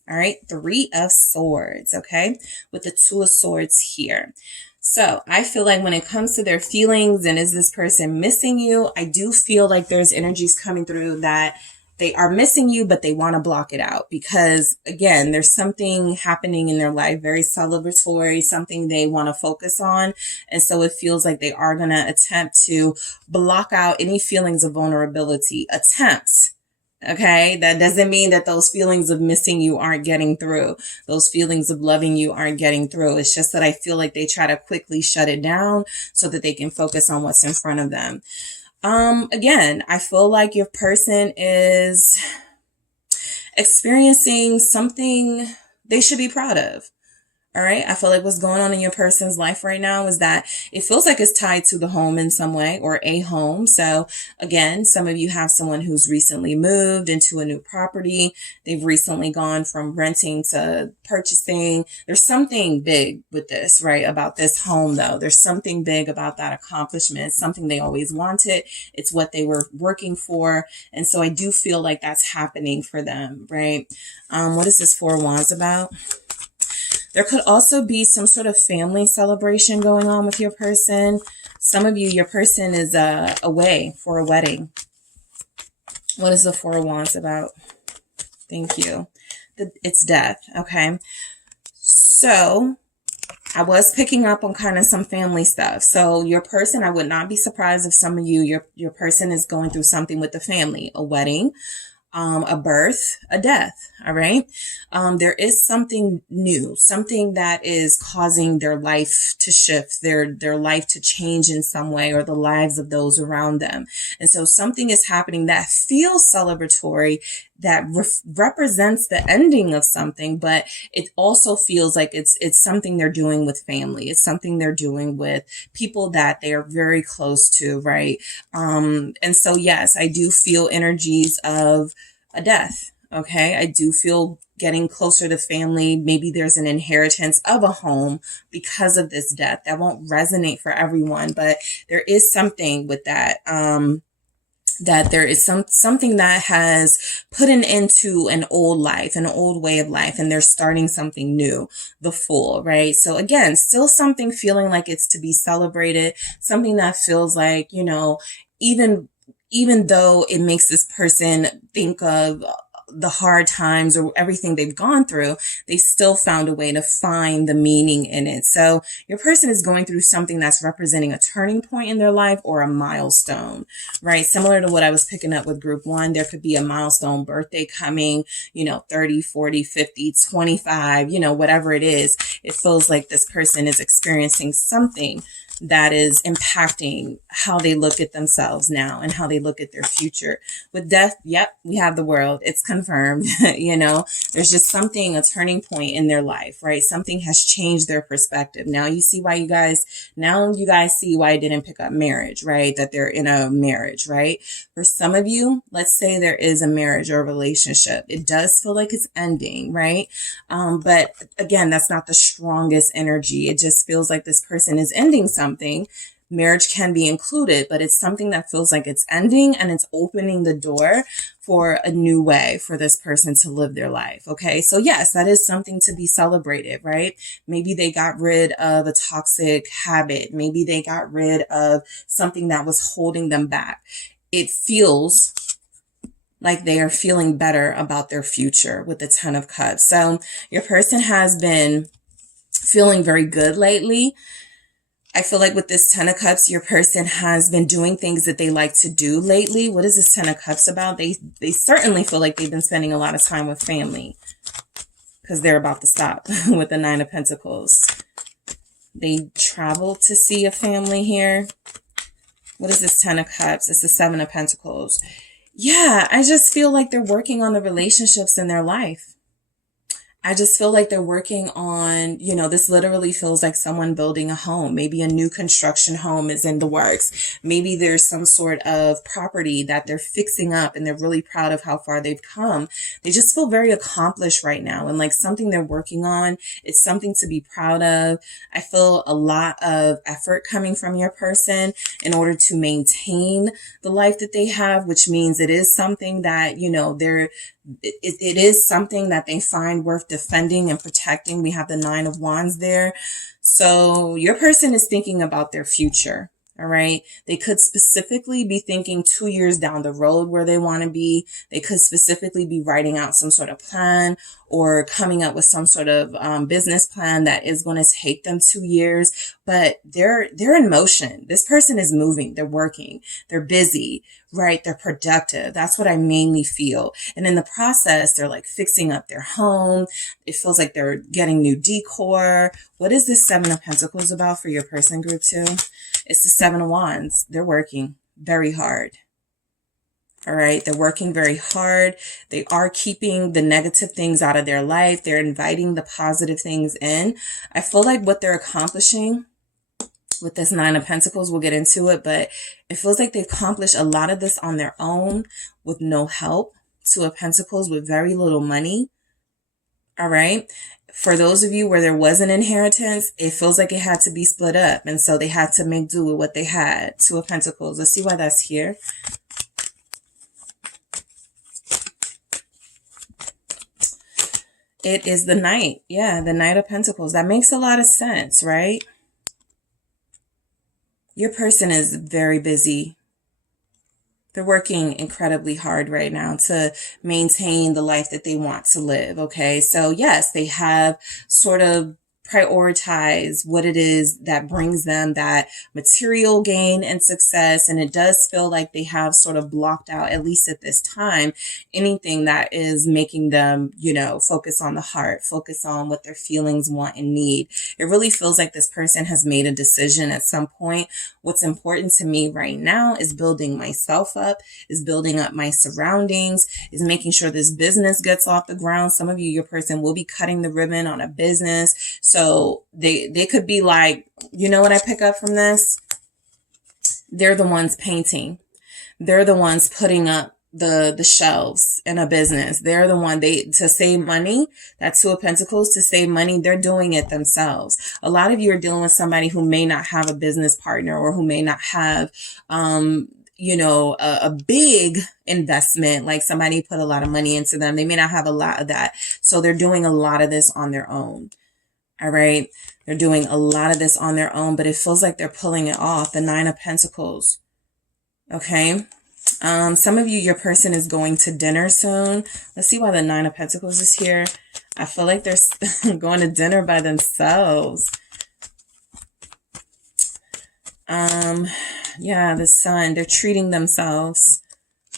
All right, 3 of Swords, okay, with the 2 of Swords here. So I feel like when it comes to their feelings and is this person missing you, I do feel like there's energies coming through that they are missing you, but they want to block it out because, again, there's something happening in their life, very celebratory, something they want to focus on. And so it feels like they are going to attempt to block out any feelings of vulnerability. Attempt. Okay, that doesn't mean that those feelings of missing you aren't getting through. Those feelings of loving you aren't getting through. It's just that I feel like they try to quickly shut it down so that they can focus on what's in front of them. Again, I feel like your person is experiencing something they should be proud of. All right. I feel like what's going on in your person's life right now is that it feels like it's tied to the home in some way or a home. So again, some of you have someone who's recently moved into a new property. They've recently gone from renting to purchasing. There's something big with this, right? About this home though. There's something big about that accomplishment. It's something they always wanted. It's what they were working for. And so I do feel like that's happening for them, right? What is this 4 of Wands about? There could also be some sort of family celebration going on with your person. Some of you, your person is away for a wedding. What is the 4 of Wands about? Thank you. it's death. Okay. So I was picking up on kind of some family stuff. So your person, I would not be surprised if some of you, your person is going through something with the family, a wedding, a birth, a death. All right. There is something new, something that is causing their life to shift, their life to change in some way, or the lives of those around them. And so something is happening that feels celebratory, that represents the ending of something, but it also feels like it's something they're doing with family. It's something they're doing with people that they are very close to, right? And so, yes, I do feel energies of a death. Okay. I do feel getting closer to family. Maybe there's an inheritance of a home because of this death. That won't resonate for everyone, but there is something with that. That there is something that has put an end to an old life, an old way of life, and they're starting something new, the Fool, right? So again, still something feeling like it's to be celebrated, something that feels like, you know, even though it makes this person think of the hard times or everything they've gone through, they still found a way to find the meaning in it. So your person is going through something that's representing a turning point in their life or a milestone, right? Similar to what I was picking up with group 1, there could be a milestone birthday coming, you know, 30, 40, 50, 25, you know, whatever it is. It feels like this person is experiencing something that is impacting how they look at themselves now and how they look at their future. With death, yep, we have the World. It's confirmed. You know, there's just something, a turning point in their life, right? Something has changed their perspective. Now you see why you guys see why I didn't pick up marriage, right? That they're in a marriage, right? For some of you, let's say there is a marriage or a relationship. It does feel like it's ending, right? But again, that's not the strongest energy. It just feels like this person is ending something. Marriage can be included, but it's something that feels like it's ending and it's opening the door for a new way for this person to live their life. Okay. So yes, that is something to be celebrated, right? Maybe they got rid of a toxic habit. Maybe they got rid of something that was holding them back. It feels like they are feeling better about their future with the 10 of Cups. So your person has been feeling very good lately. I feel like with this 10 of Cups, your person has been doing things that they like to do lately. What is this 10 of Cups about? They certainly feel like they've been spending a lot of time with family because they're about to stop with the 9 of Pentacles. They travel to see a family here. What is this 10 of Cups? It's the 7 of Pentacles. Yeah, I just feel like they're working on the relationships in their life. I just feel like they're working on, you know, this literally feels like someone building a home. Maybe a new construction home is in the works. Maybe there's some sort of property that they're fixing up and they're really proud of how far they've come. They just feel very accomplished right now and like something they're working on. It's something to be proud of. I feel a lot of effort coming from your person in order to maintain the life that they have, which means it is something that, you know, it is something that they find worth defending and protecting. We have the 9 of Wands there. So your person is thinking about their future. All right. They could specifically be thinking 2 years down the road where they want to be. They could specifically be writing out some sort of plan or coming up with some sort of business plan that is going to take them 2 years, but they're in motion. This person is moving. They're working. They're busy, right? They're productive. That's what I mainly feel. And in the process, they're like fixing up their home. It feels like they're getting new decor. What is this 7 of Pentacles about for your person, group 2? It's the 7 of Wands. They're working very hard. All right. They're working very hard. They are keeping the negative things out of their life. They're inviting the positive things in. I feel like what they're accomplishing with this 9 of Pentacles, we'll get into it, but it feels like they've accomplished a lot of this on their own with no help. 2 of Pentacles with very little money. All right. For those of you where there was an inheritance, it feels like it had to be split up. And so they had to make do with what they had. 2 of Pentacles. Let's see why that's here. It is the Knight. Yeah, the Knight of Pentacles. That makes a lot of sense, right? Your person is very busy. They're working incredibly hard right now to maintain the life that they want to live. Okay. So yes, they have sort of prioritize what it is that brings them that material gain and success. And it does feel like they have sort of blocked out, at least at this time, anything that is making them, you know, focus on the heart, focus on what their feelings want and need. It really feels like this person has made a decision at some point. What's important to me right now is building myself up, is building up my surroundings, is making sure this business gets off the ground. Some of you, your person will be cutting the ribbon on a business. So they could be like, you know what I pick up from this? They're the ones painting. They're the ones putting up the shelves in a business. They're the one to save money. That's Two of Pentacles. To save money, they're doing it themselves. A lot of you are dealing with somebody who may not have a business partner, or who may not have, you know, a big investment, like somebody put a lot of money into them. They may not have a lot of that. So they're doing a lot of this on their own. All right. They're doing a lot of this on their own, but it feels like they're pulling it off. The Nine of Pentacles. Okay. Some of you, your person is going to dinner soon. Let's see why the Nine of Pentacles is here. I feel like they're going to dinner by themselves. Yeah, the Sun, they're treating themselves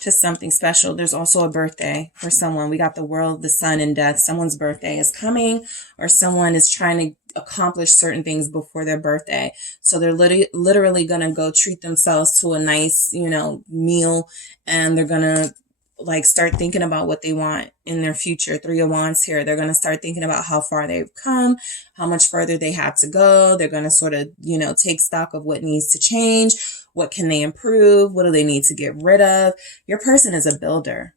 to something special. There's also a birthday for someone. We got the World, the Sun, and Death. Someone's birthday is coming, or someone is trying to accomplish certain things before their birthday. So they're literally going to go treat themselves to a nice, you know, meal, and they're going to like start thinking about what they want in their future. Three of Wands here. They're going to start thinking about how far they've come, how much further they have to go. They're going to sort of, you know, take stock of what needs to change. What can they improve? What do they need to get rid of? Your person is a builder.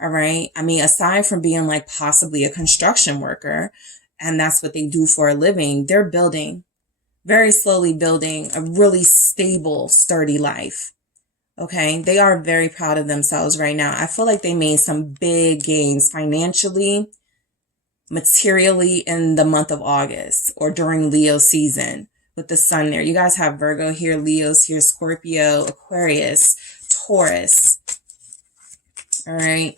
All right. I mean, aside from being like possibly a construction worker, and that's what they do for a living, they're building, very slowly building a really stable, sturdy life. Okay. They are very proud of themselves right now. I feel like they made some big gains financially, materially in the month of August, or during Leo season. With the Sun there. You guys have Virgo here, Leo's here, Scorpio, Aquarius, Taurus. All right.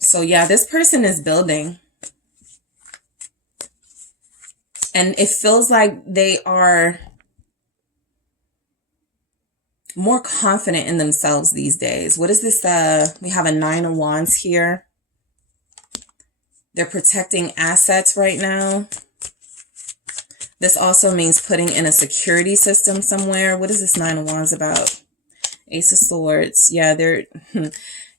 So yeah, this person is building. And it feels like they are more confident in themselves these days. What is this? We have a Nine of Wands here. They're protecting assets right now. This also means putting in a security system somewhere. What is this Nine of Wands about? Ace of Swords. Yeah,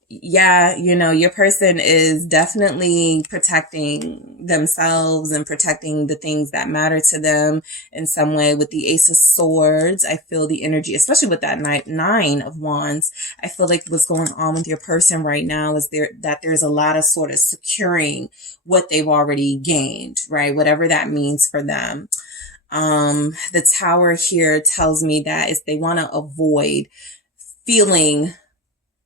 yeah, you know, your person is definitely protecting themselves and protecting the things that matter to them in some way. With the Ace of Swords, I feel the energy, especially with that Nine of Wands. I feel like what's going on with your person right now is that there's a lot of sort of securing what they've already gained, right? Whatever that means for them. The Tower here tells me that is they want to avoid feeling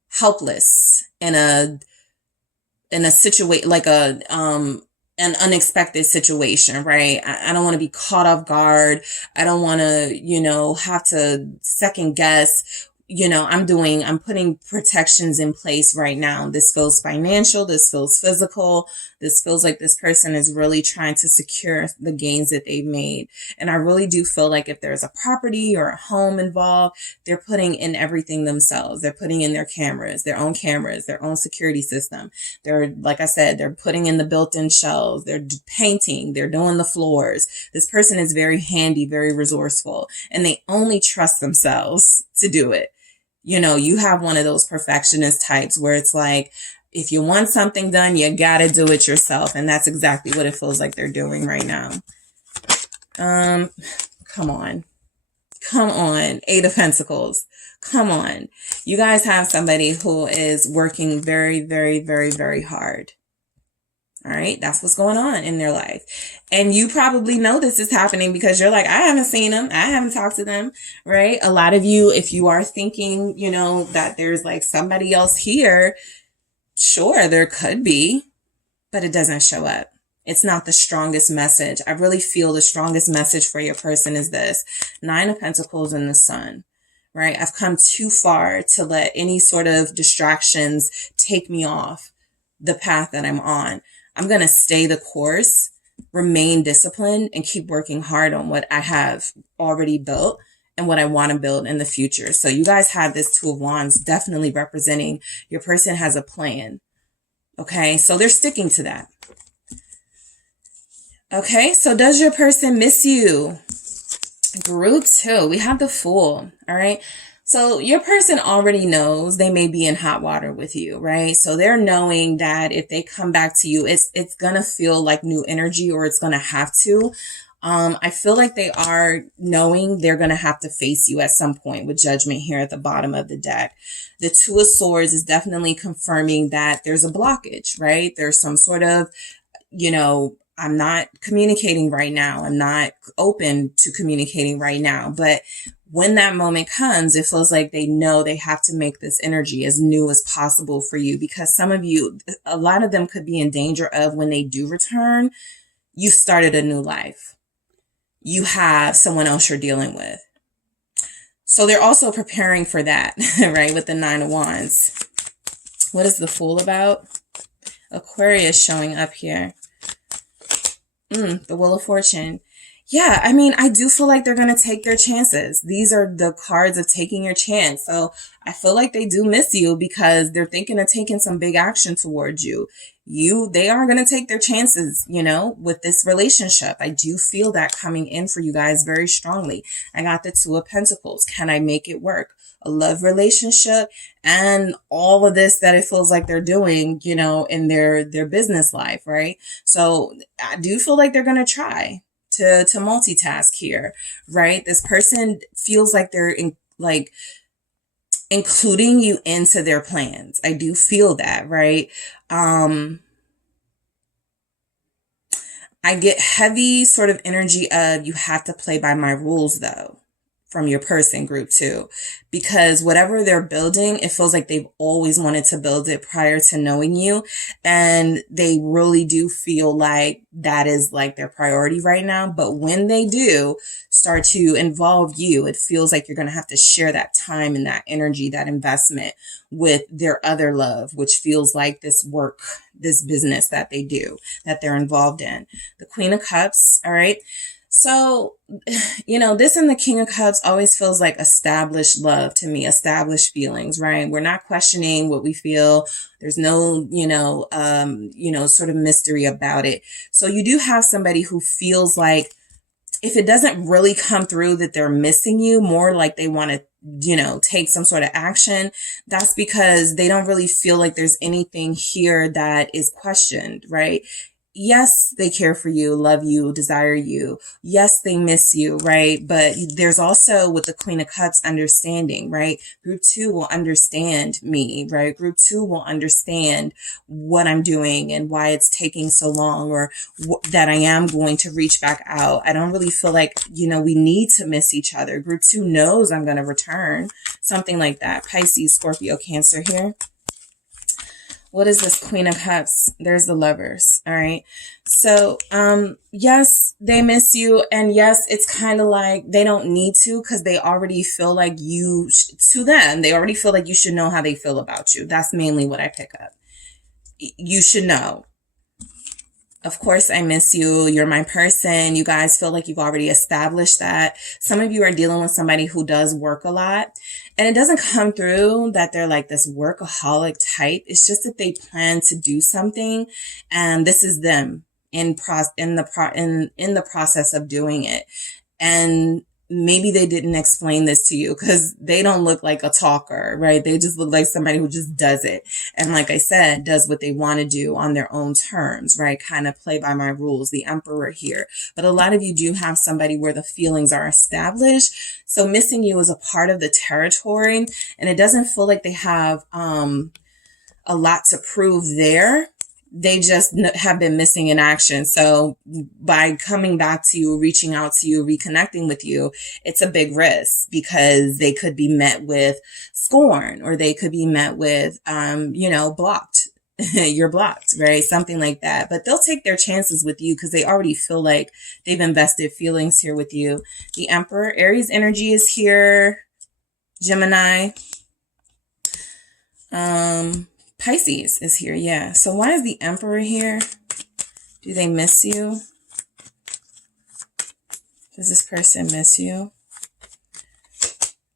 helpless in a situation, like an unexpected situation, right? I don't want to be caught off guard. I don't want to, you know, have to second guess. You know, I'm putting protections in place right now. This feels financial. This feels physical. This feels like this person is really trying to secure the gains that they've made. And I really do feel like if there's a property or a home involved, they're putting in everything themselves. They're putting in their cameras, their own security system. They're, like I said, they're putting in the built-in shelves. They're painting. They're doing the floors. This person is very handy, very resourceful, and they only trust themselves to do it. You know, you have one of those perfectionist types where it's like, if you want something done, you got to do it yourself. And that's exactly what it feels like they're doing right now. Come on. Eight of Pentacles. Come on. You guys have somebody who is working very, very, very, very hard. All right. That's what's going on in their life. And you probably know this is happening because you're like, I haven't seen them. I haven't talked to them. Right. A lot of you, if you are thinking, you know, that there's like somebody else here, sure, there could be, but it doesn't show up. It's not the strongest message. I really feel the strongest message for your person is this. Nine of Pentacles and the Sun. right? I've come too far to let any sort of distractions take me off the path that I'm on. I'm going to stay the course, remain disciplined, and keep working hard on what I have already built and what I want to build in the future. So you guys have this Two of Wands definitely representing your person has a plan. Okay, so they're sticking to that. Okay, so does your person miss you? Group 2, we have the Fool. All right. So your person already knows they may be in hot water with you, right? So they're knowing that if they come back to you, it's going to feel like new energy, or it's going to have to. I feel like they are knowing they're going to have to face you at some point with Judgment here at the bottom of the deck. The Two of Swords is definitely confirming that there's a blockage, right? There's some sort of, I'm not communicating right now. I'm not open to communicating right now. But when that moment comes, it feels like they know they have to make this energy as new as possible for you, because some of you, a lot of them could be in danger of, when they do return, you started a new life. You have someone else you're dealing with. So they're also preparing for that, right? With the Nine of Wands. What is the Fool about? Aquarius showing up here. The Wheel of Fortune. Yeah, I mean, I do feel like they're going to take their chances. These are the cards of taking your chance. So I feel like they do miss you because they're thinking of taking some big action towards you. They are going to take their chances, with this relationship. I do feel that coming in for you guys very strongly. I got the Two of Pentacles. Can I make it work? A love relationship and all of this that it feels like they're doing, in their business life, right? So I do feel like they're going to try to multitask here, right? This person feels like they're including you into their plans. I do feel that, right? I get heavy sort of energy of, you have to play by my rules though, from your person, Group 2, because whatever they're building, it feels like they've always wanted to build it prior to knowing you. And they really do feel like that is like their priority right now. But when they do start to involve you, it feels like you're going to have to share that time and that energy, that investment with their other love, which feels like this work, this business that they do, that they're involved in. The Queen of Cups. All right. So, this and the King of Cups always feels like established love to me, established feelings, right? We're not questioning what we feel. There's no, sort of mystery about it. So you do have somebody who feels like, if it doesn't really come through that they're missing you, more like they want to, take some sort of action, that's because they don't really feel like there's anything here that is questioned, right? Yes, they care for you, love you, desire you. Yes, they miss you, right? But there's also, with the Queen of Cups, understanding, right? Group 2 will understand me, right? Group 2 will understand what I'm doing and why it's taking so long, or that I am going to reach back out. I don't really feel like, we need to miss each other. Group 2 knows I'm going to return. Something like that. Pisces, Scorpio, Cancer here. What is this Queen of Cups? There's the Lovers. All right. So, yes, they miss you. And yes, it's kind of like they don't need to, because they already feel like to them, they already feel like you should know how they feel about you. That's mainly what I pick up. You should know. Of course, I miss you. You're my person. You guys feel like you've already established that. Some of you are dealing with somebody who does work a lot, and it doesn't come through that they're like this workaholic type. It's just that they plan to do something, and this is them in the process of doing it. And maybe they didn't explain this to you, because they don't look like a talker, right? They just look like somebody who just does it. And like I said, does what they want to do on their own terms, right? Kind of play by my rules, the Emperor here. But a lot of you do have somebody where the feelings are established. So missing you is a part of the territory, and it doesn't feel like they have a lot to prove there. They just have been missing in action. So by coming back to you, reaching out to you, reconnecting with you, it's a big risk, because they could be met with scorn, or they could be met with, blocked. You're blocked, right? Something like that. But they'll take their chances with you, because they already feel like they've invested feelings here with you. The Emperor, Aries energy is here. Gemini. Pisces is here. Yeah. So why is the Emperor here? Do they miss you? Does this person miss you?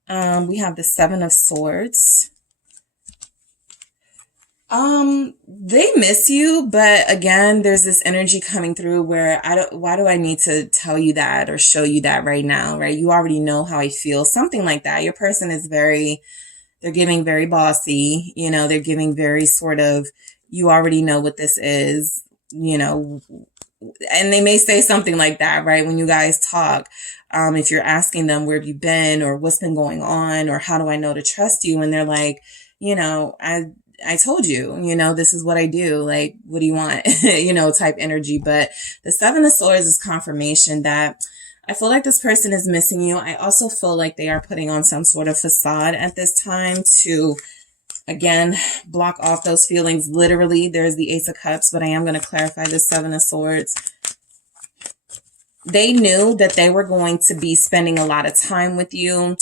We have the Seven of Swords. They miss you, but again, there's this energy coming through where why do I need to tell you that or show you that right now, right? You already know how I feel, something like that. Your person is they're giving very bossy, you know, they're giving very sort of, you already know what this is, you know, and they may say something like that, right? When you guys talk, if you're asking them, where have you been, or what's been going on, or how do I know to trust you? And they're like, you know, I told you, you know, this is what I do. Like, what do you want? You know, type energy. But the Seven of Swords is confirmation that I feel like this person is missing you. I also feel like they are putting on some sort of facade at this time to, again, block off those feelings. Literally, there's the Ace of Cups, but I am going to clarify the Seven of Swords. They knew that they were going to be spending a lot of time with you.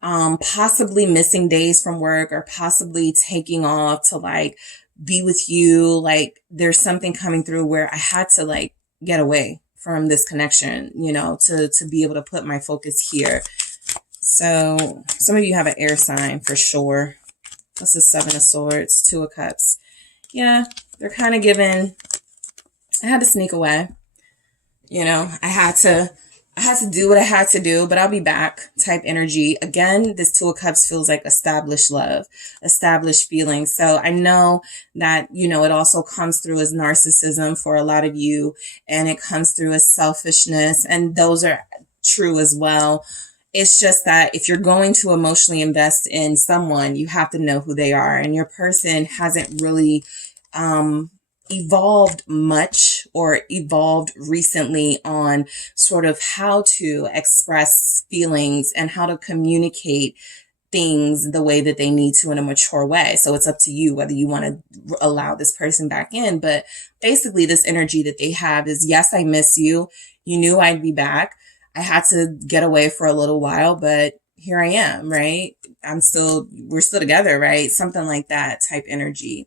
Possibly missing days from work, or possibly taking off to like be with you. Like, there's something coming through where I had to like get away from this connection, you know, to be able to put my focus here. So some of you have an air sign for sure. What's the Seven of Swords? Two of Cups. Yeah, they're kind of giving, I had to sneak away. You know, I had to do what I had to do, but I'll be back type energy. Again, this Two of Cups feels like established love, established feelings. So I know that, you know, it also comes through as narcissism for a lot of you, and it comes through as selfishness, and those are true as well. It's just that if you're going to emotionally invest in someone, you have to know who they are, and your person hasn't really, evolved much or evolved recently on sort of how to express feelings and how to communicate things the way that they need to in a mature way. So it's up to you whether you want to allow this person back in. But basically, this energy that they have is, yes, I miss you. You knew I'd be back. I had to get away for a little while, but here I am, right? We're still together, right? Something like that type energy.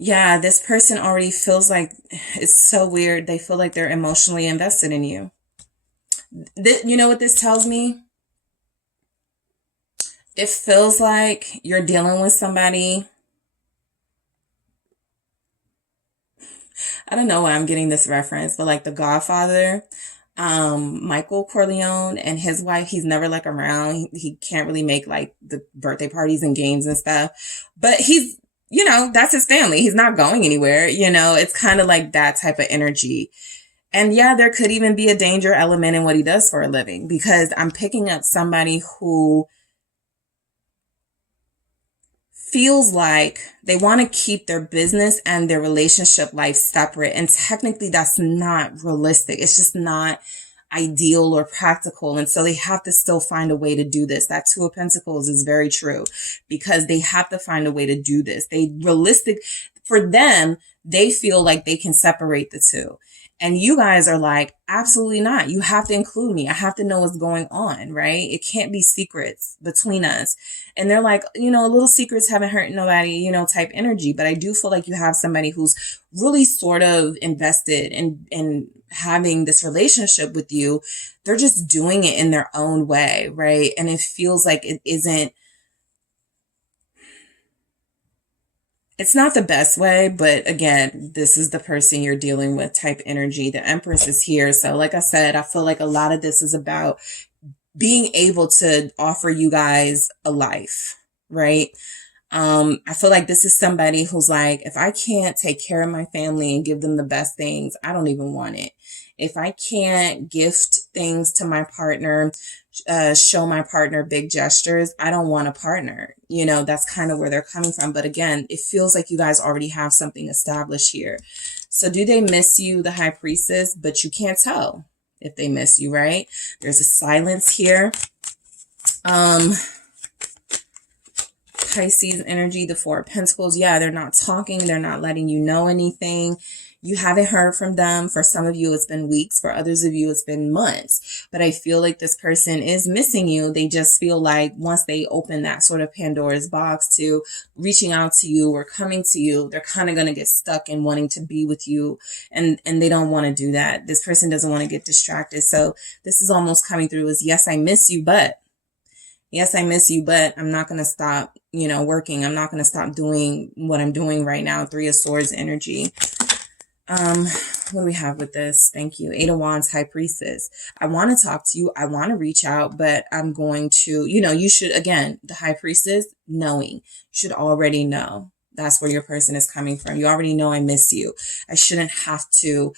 Yeah, this person already feels like, it's so weird. They feel like they're emotionally invested in you. You know what this tells me? It feels like you're dealing with somebody. I don't know why I'm getting this reference, but like The Godfather, Michael Corleone and his wife, he's never like around. He can't really make like the birthday parties and games and stuff, but he's, you know, that's his family. He's not going anywhere. You know, it's kind of like that type of energy. And yeah, there could even be a danger element in what he does for a living, because I'm picking up somebody who feels like they want to keep their business and their relationship life separate. And technically that's not realistic. It's just not ideal or practical. And so they have to still find a way to do this. That Two of Pentacles is very true, because they have to find a way to do this. For them, they feel like they can separate the two. And you guys are like, absolutely not. You have to include me. I have to know what's going on, right? It can't be secrets between us. And they're like, you know, little secrets haven't hurt nobody, you know, type energy. But I do feel like you have somebody who's really sort of invested in having this relationship with you. They're just doing it in their own way, right? And it feels like it's not the best way, but again, this is the person you're dealing with type energy. The Empress is here. So like I said, I feel like a lot of this is about being able to offer you guys a life, right? I feel like this is somebody who's like, if I can't take care of my family and give them the best things, I don't even want it. If I can't gift things to my partner, show my partner big gestures, I don't want a partner. You know, that's kind of where they're coming from. But again, it feels like you guys already have something established here. So do they miss you, the High Priestess? But you can't tell if they miss you, right? There's a silence here. Pisces energy, the Four of Pentacles. Yeah, they're not talking. They're not letting you know anything. You haven't heard from them. For some of you, it's been weeks. For others of you, it's been months. But I feel like this person is missing you. They just feel like once they open that sort of Pandora's box to reaching out to you or coming to you, they're kind of going to get stuck in wanting to be with you. And they don't want to do that. This person doesn't want to get distracted. So this is almost coming through as, yes, I miss you, but I'm not going to stop, working. I'm not going to stop doing what I'm doing right now. 3 of Swords energy. What do we have with this? Thank you. 8 of Wands, High Priestess. I want to talk to you. I want to reach out, but I'm going to, you should, again, the High Priestess, knowing. You should already know. That's where your person is coming from. You already know I miss you. I shouldn't have to,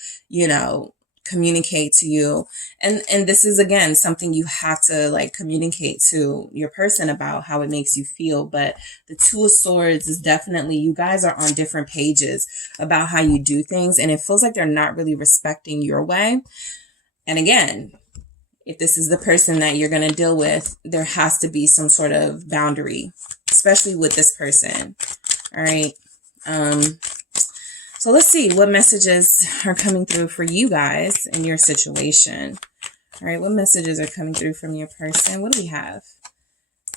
communicate to you. And this is, again, something you have to communicate to your person about how it makes you feel. But the 2 of Swords is definitely, you guys are on different pages about how you do things. And it feels like they're not really respecting your way. And again, if this is the person that you're going to deal with, there has to be some sort of boundary, especially with this person. All right. So let's see what messages are coming through for you guys in your situation. All right. What messages are coming through from your person? What do we have?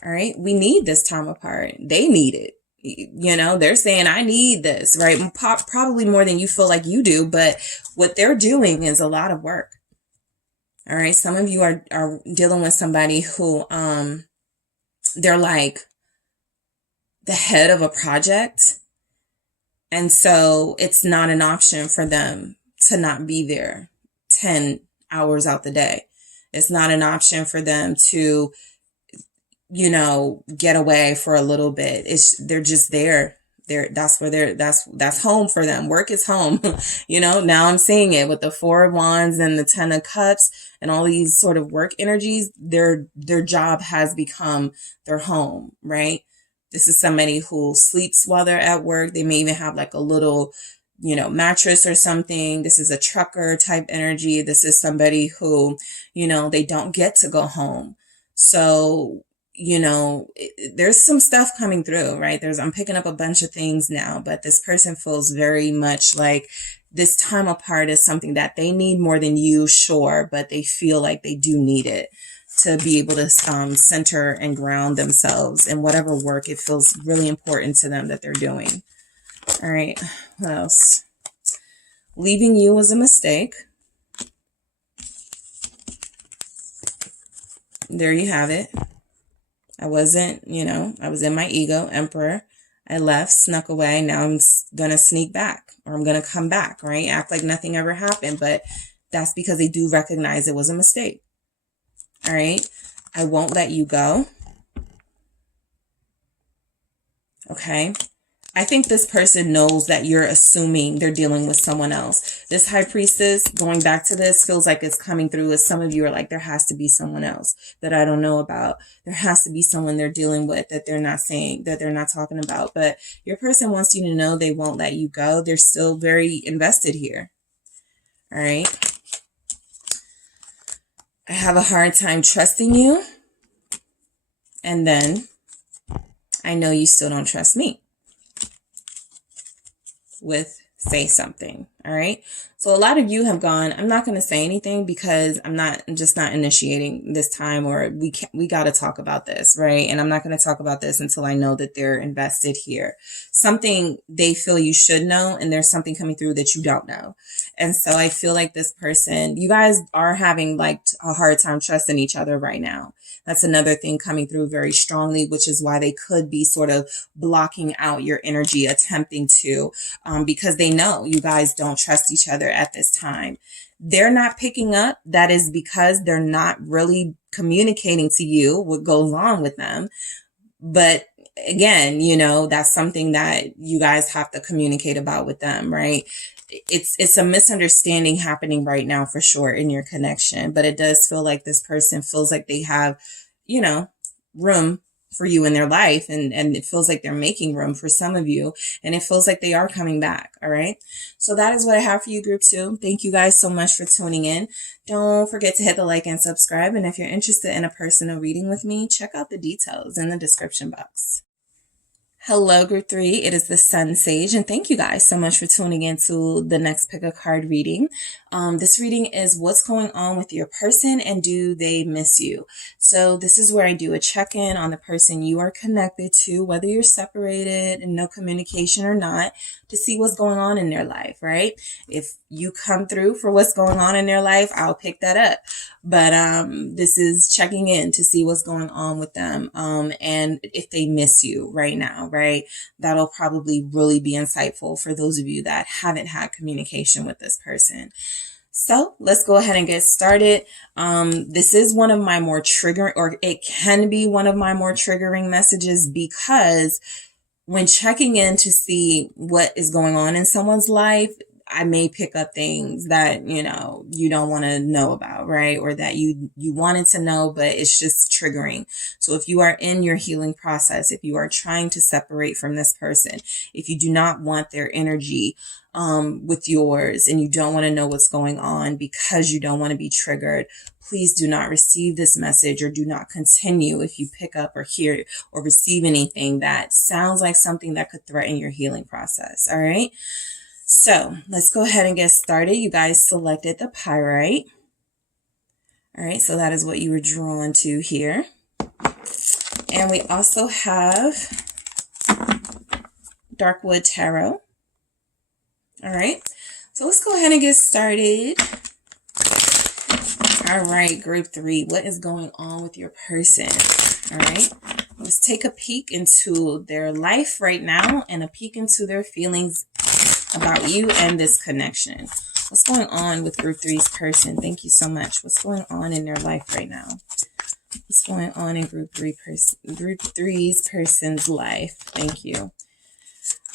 All right. We need this time apart. They need it. They're saying, I need this, right? Probably more than you feel like you do, but what they're doing is a lot of work. All right. Some of you are dealing with somebody who, they're like the head of a project. And so it's not an option for them to not be there 10 hours out the day. It's not an option for them to, get away for a little bit. They're just there. That's home for them. Work is home. Now I'm seeing it with the 4 of Wands and the 10 of Cups and all these sort of work energies. Their job has become their home, right? This is somebody who sleeps while they're at work. They may even have like a little, mattress or something. This is a trucker type energy. This is somebody who, they don't get to go home. So, there's some stuff coming through, right? I'm picking up a bunch of things now, but this person feels very much like this time apart is something that they need more than you, sure, but they feel like they do need it to be able to center and ground themselves in whatever work it feels really important to them that they're doing. All right, what else? Leaving you was a mistake. There you have it. I wasn't, I was in my ego, Emperor. I left, snuck away. Now I'm going to sneak back, or I'm going to come back, right? Act like nothing ever happened. But that's because they do recognize it was a mistake. All right. I won't let you go. Okay. I think this person knows that you're assuming they're dealing with someone else. This High Priestess, going back to this, feels like it's coming through as some of you are like, there has to be someone else that I don't know about. There has to be someone they're dealing with that they're not saying, that they're not talking about. But your person wants you to know they won't let you go. They're still very invested here. All right. I have a hard time trusting you. And then I know you still don't trust me. With say something. All right. So a lot of you have gone, I'm not going to say anything because I'm just not initiating this time, or we got to talk about this. Right. And I'm not going to talk about this until I know that they're invested here. Something they feel you should know. And there's something coming through that you don't know. And so I feel like this person, you guys are having like a hard time trusting each other right now. That's another thing coming through very strongly, which is why they could be sort of blocking out your energy, attempting to, because they know you guys don't trust each other at this time. They're not picking up. That is because they're not really communicating to you what goes on with them. But again, that's something that you guys have to communicate about with them, right? It's a misunderstanding happening right now for sure in your connection, but it does feel like this person feels like they have, room for you in their life, and it feels like they're making room for some of you, and it feels like they are coming back. All right. So that is what I have for you, group 2. Thank you guys so much for tuning in. Don't forget to hit the like and subscribe. And if you're interested in a personal reading with me, check out the details in the description box. Hello, group 3. It is the SunSage, and thank you guys so much for tuning in to the next pick a card reading. This reading is what's going on with your person and do they miss you? So this is where I do a check-in on the person you are connected to, whether you're separated and no communication or not, to see what's going on in their life, right? If you come through for what's going on in their life, I'll pick that up. But this is checking in to see what's going on with them and if they miss you right now, right? That'll probably really be insightful for those of you that haven't had communication with this person. So let's go ahead and get started. This is one of my more triggering, or it can be one of my more triggering messages, because when checking in to see what is going on in someone's life, I may pick up things that, you don't want to know about, right? Or that you wanted to know, but it's just triggering. So if you are in your healing process, if you are trying to separate from this person, if you do not want their energy with yours and you don't want to know what's going on because you don't want to be triggered, please do not receive this message, or do not continue if you pick up or hear or receive anything that sounds like something that could threaten your healing process. All right. So let's go ahead and get started. You guys selected the pyrite. All right, so that is what you were drawn to here. And we also have Darkwood Tarot. All right, so let's go ahead and get started. All right, group 3, what is going on with your person? All right, let's take a peek into their life right now and a peek into their feelings about you and this connection. What's going on with group 3's person? Thank you so much. What's going on in their life right now? What's going on in group 3's person's life? Thank you.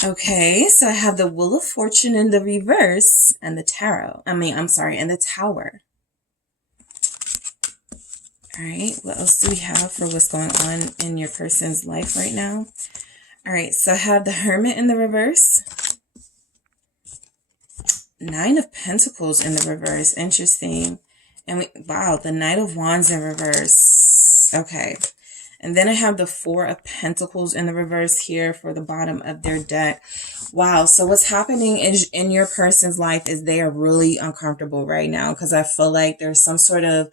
Okay, so I have the Wheel of Fortune in the reverse and the tarot. And the Tower. All right, what else do we have for what's going on in your person's life right now? All right, so I have the Hermit in the reverse. 9 of Pentacles in the reverse. Interesting. And wow, the Knight of Wands in reverse. Okay. And then I have the 4 of Pentacles in the reverse here for the bottom of their deck. Wow. So what's happening is in your person's life is they are really uncomfortable right now, because I feel like there's some sort of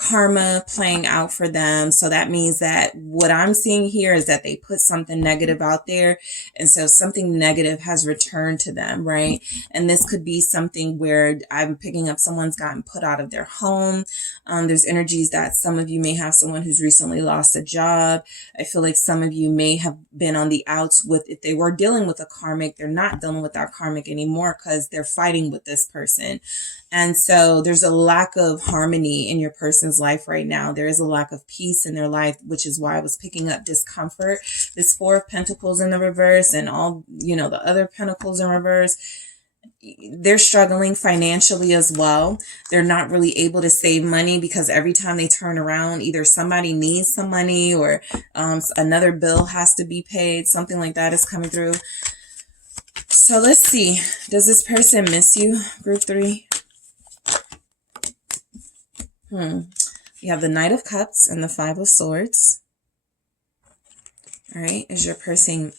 karma playing out for them. So that means that what I'm seeing here is that they put something negative out there, and so something negative has returned to them, right? And this could be something where I'm picking up someone's gotten put out of their home. There's energies that some of you may have someone who's recently lost a job. I feel like some of you may have been on the outs with, if they were dealing with a karmic, they're not dealing with that karmic anymore because they're fighting with this person. And so there's a lack of harmony in your person's life right now. There is a lack of peace in their life, which is why I was picking up discomfort. This 4 of Pentacles in the reverse and all, the other Pentacles in reverse. They're struggling financially as well. They're not really able to save money because every time they turn around, either somebody needs some money or another bill has to be paid. Something like that is coming through. So let's see. Does this person miss you, group 3? We have the Knight of Cups and the 5 of Swords. All right. Is your person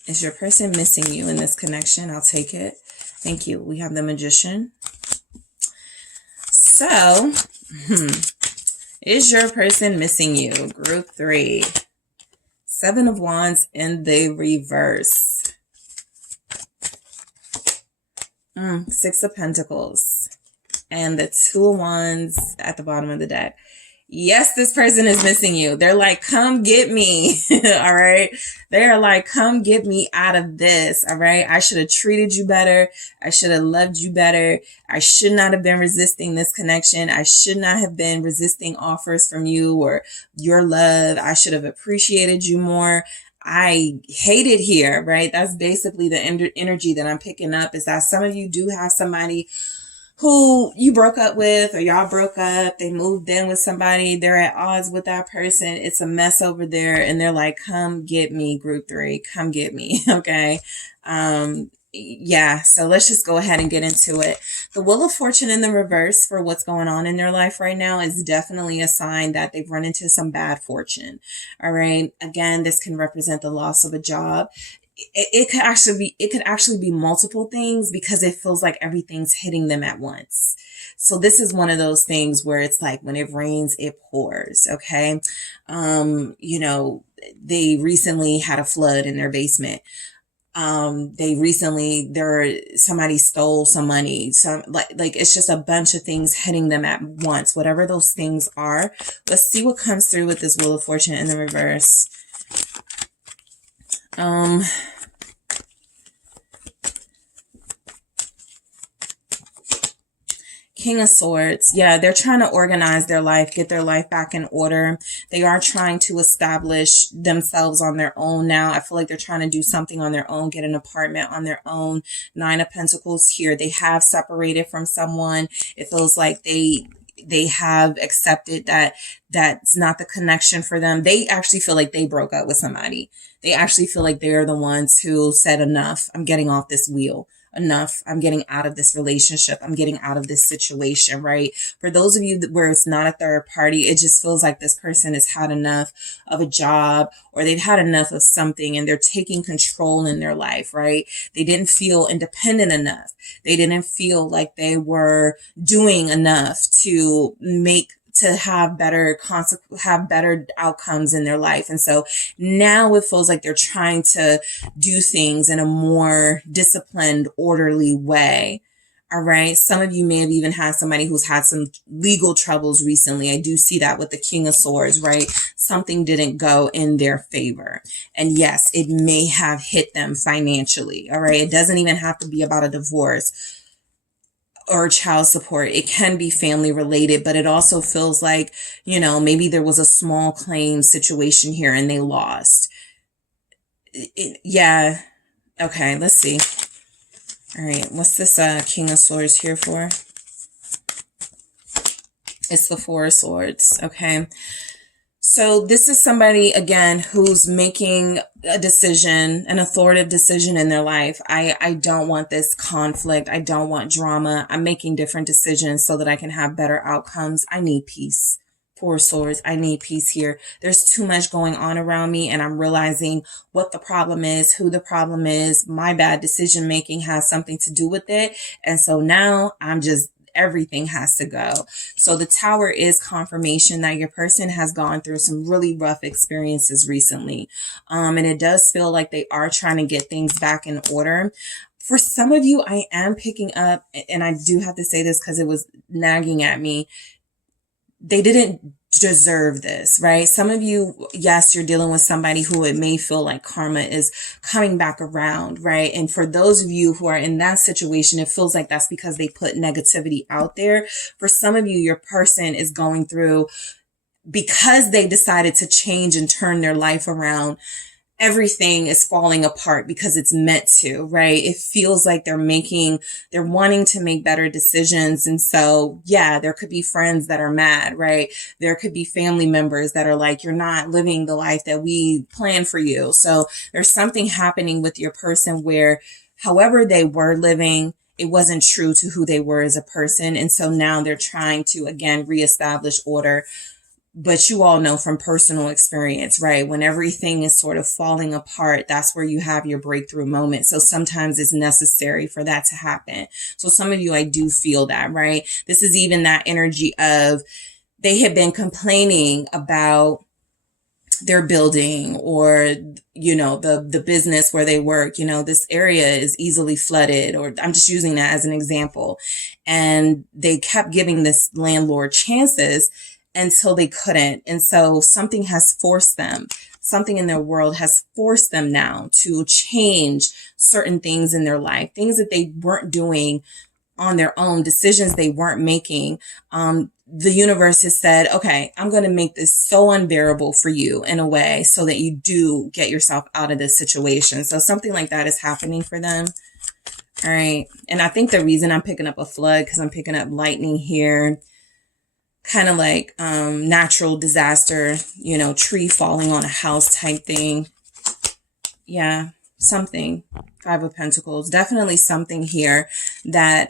missing you in this connection? I'll take it. Thank you. We have the Magician. So, is your person missing you, group 3? 7 of Wands in the reverse. 6 of Pentacles. And the 2 of Wands at the bottom of the deck. Yes, this person is missing you. They're like, come get me. All right. They're like, come get me out of this. All right. I should have treated you better. I should have loved you better. I should not have been resisting this connection. I should not have been resisting offers from you or your love. I should have appreciated you more. I hate it here, right? That's basically the energy that I'm picking up, is that some of you do have somebody who you broke up with, or y'all broke up, they moved in with somebody, they're at odds with that person, it's a mess over there, and they're like, come get me, group 3, come get me, okay? Yeah, so let's just go ahead and get into it. The Wheel of Fortune in the reverse for what's going on in their life right now is definitely a sign that they've run into some bad fortune, all right? Again, this can represent the loss of a job. it could actually be multiple things, because it feels like everything's hitting them at once. So this is one of those things where it's like, when it rains, it pours. Okay. You know, they recently had a flood in their basement. Somebody stole some money. Like it's just a bunch of things hitting them at once, whatever those things are. Let's see what comes through with this Wheel of Fortune in the reverse. King of Swords. Yeah, they're trying to organize their life, get their life back in order. They are trying to establish themselves on their own now. I feel like they're trying to do something on their own, get an apartment on their own. Nine of Pentacles here. They have separated from someone. It feels like they have accepted that that's not the connection for them. They actually feel like they broke up with somebody. They actually feel like they're the ones who said, enough, I'm getting off this wheel. Enough, I'm getting out of this relationship. I'm getting out of this situation, right? For those of you where it's not a third party, it just feels like this person has had enough of a job, or they've had enough of something, and they're taking control in their life, right? They didn't feel independent enough. They didn't feel like they were doing enough to have better outcomes in their life. And so now it feels like they're trying to do things in a more disciplined, orderly way. All right. Some of you may have even had somebody who's had some legal troubles recently. I do see that with the King of Swords, right? Something didn't go in their favor. And yes, it may have hit them financially. All right. It doesn't even have to be about a divorce or child support. It can be family related, but it also feels like, you know, maybe there was a small claim situation here and they lost. Yeah. Okay, let's see. All right, what's this King of Swords here for? It's the Four of Swords. Okay. So this is somebody, again, who's making a decision, an authoritative decision in their life. I don't want this conflict. I don't want drama. I'm making different decisions so that I can have better outcomes. I need peace. Four of Swords. I need peace here. There's too much going on around me, and I'm realizing what the problem is, who the problem is. My bad decision making has something to do with it. And so now everything has to go. So the Tower is confirmation that your person has gone through some really rough experiences recently. And it does feel like they are trying to get things back in order. For some of you, I am picking up, and I do have to say this because it was nagging at me, they didn't deserve this, right? Some of you, yes, you're dealing with somebody who it may feel like karma is coming back around, right? And for those of you who are in that situation, it feels like that's because they put negativity out there. For some of you, your person is going through, because they decided to change and turn their life around, everything is falling apart because it's meant to, right? It feels like they're wanting to make better decisions. And so, yeah, there could be friends that are mad, right? There could be family members that are like, you're not living the life that we planned for you. So there's something happening with your person where, however they were living, it wasn't true to who they were as a person. And so now they're trying to, again, reestablish order. But you all know from personal experience, right? When everything is sort of falling apart, that's where you have your breakthrough moment. So sometimes it's necessary for that to happen. So some of you, I do feel that, right? This is even that energy of they had been complaining about their building, or, you know, the business where they work, you know, this area is easily flooded, or I'm just using that as an example. And they kept giving this landlord chances until they couldn't. And so something has forced them, something in their world has forced them now to change certain things in their life, things that they weren't doing on their own, decisions they weren't making. The universe has said, okay, I'm going to make this so unbearable for you in a way so that you do get yourself out of this situation. So something like that is happening for them. All right. And I think the reason I'm picking up a flood, because I'm picking up lightning here, kind of like natural disaster, you know, tree falling on a house type thing. Yeah, something. Five of Pentacles. Definitely something here that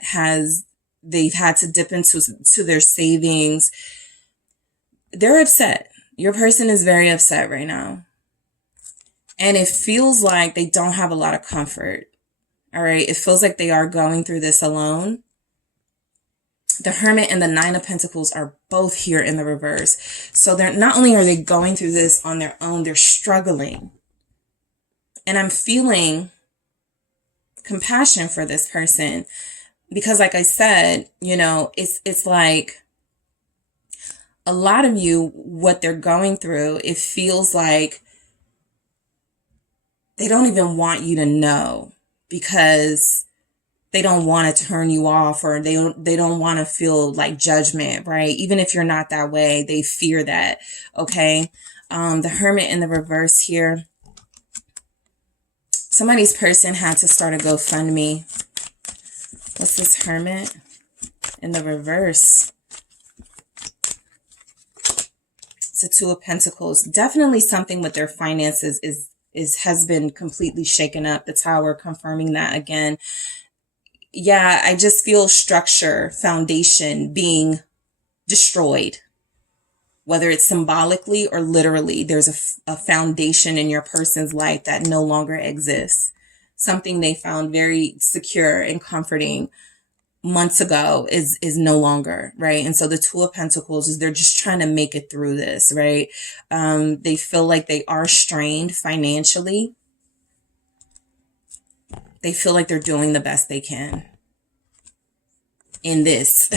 they've had to dip into their savings. They're upset. Your person is very upset right now. And it feels like they don't have a lot of comfort. All right. It feels like they are going through this alone. The Hermit and the Nine of Pentacles are both here in the reverse. So they're not only are they going through this on their own, they're struggling. And I'm feeling compassion for this person because, like I said, you know, it's like a lot of you, what they're going through, it feels like they don't even want you to know because they don't want to turn you off, or they don't want to feel like judgment, right? Even if you're not that way, they fear that. Okay. The Hermit in the reverse here. Somebody's person had to start a GoFundMe. What's this Hermit in the reverse? It's a Two of Pentacles. Definitely something with their finances has been completely shaken up. The Tower confirming that again. Yeah, I just feel structure, foundation being destroyed. Whether it's symbolically or literally, there's a foundation in your person's life that no longer exists. Something they found very secure and comforting months ago is no longer, right? And so the Two of Pentacles is they're just trying to make it through this, right? They feel like they are strained financially. They feel like they're doing the best they can in this,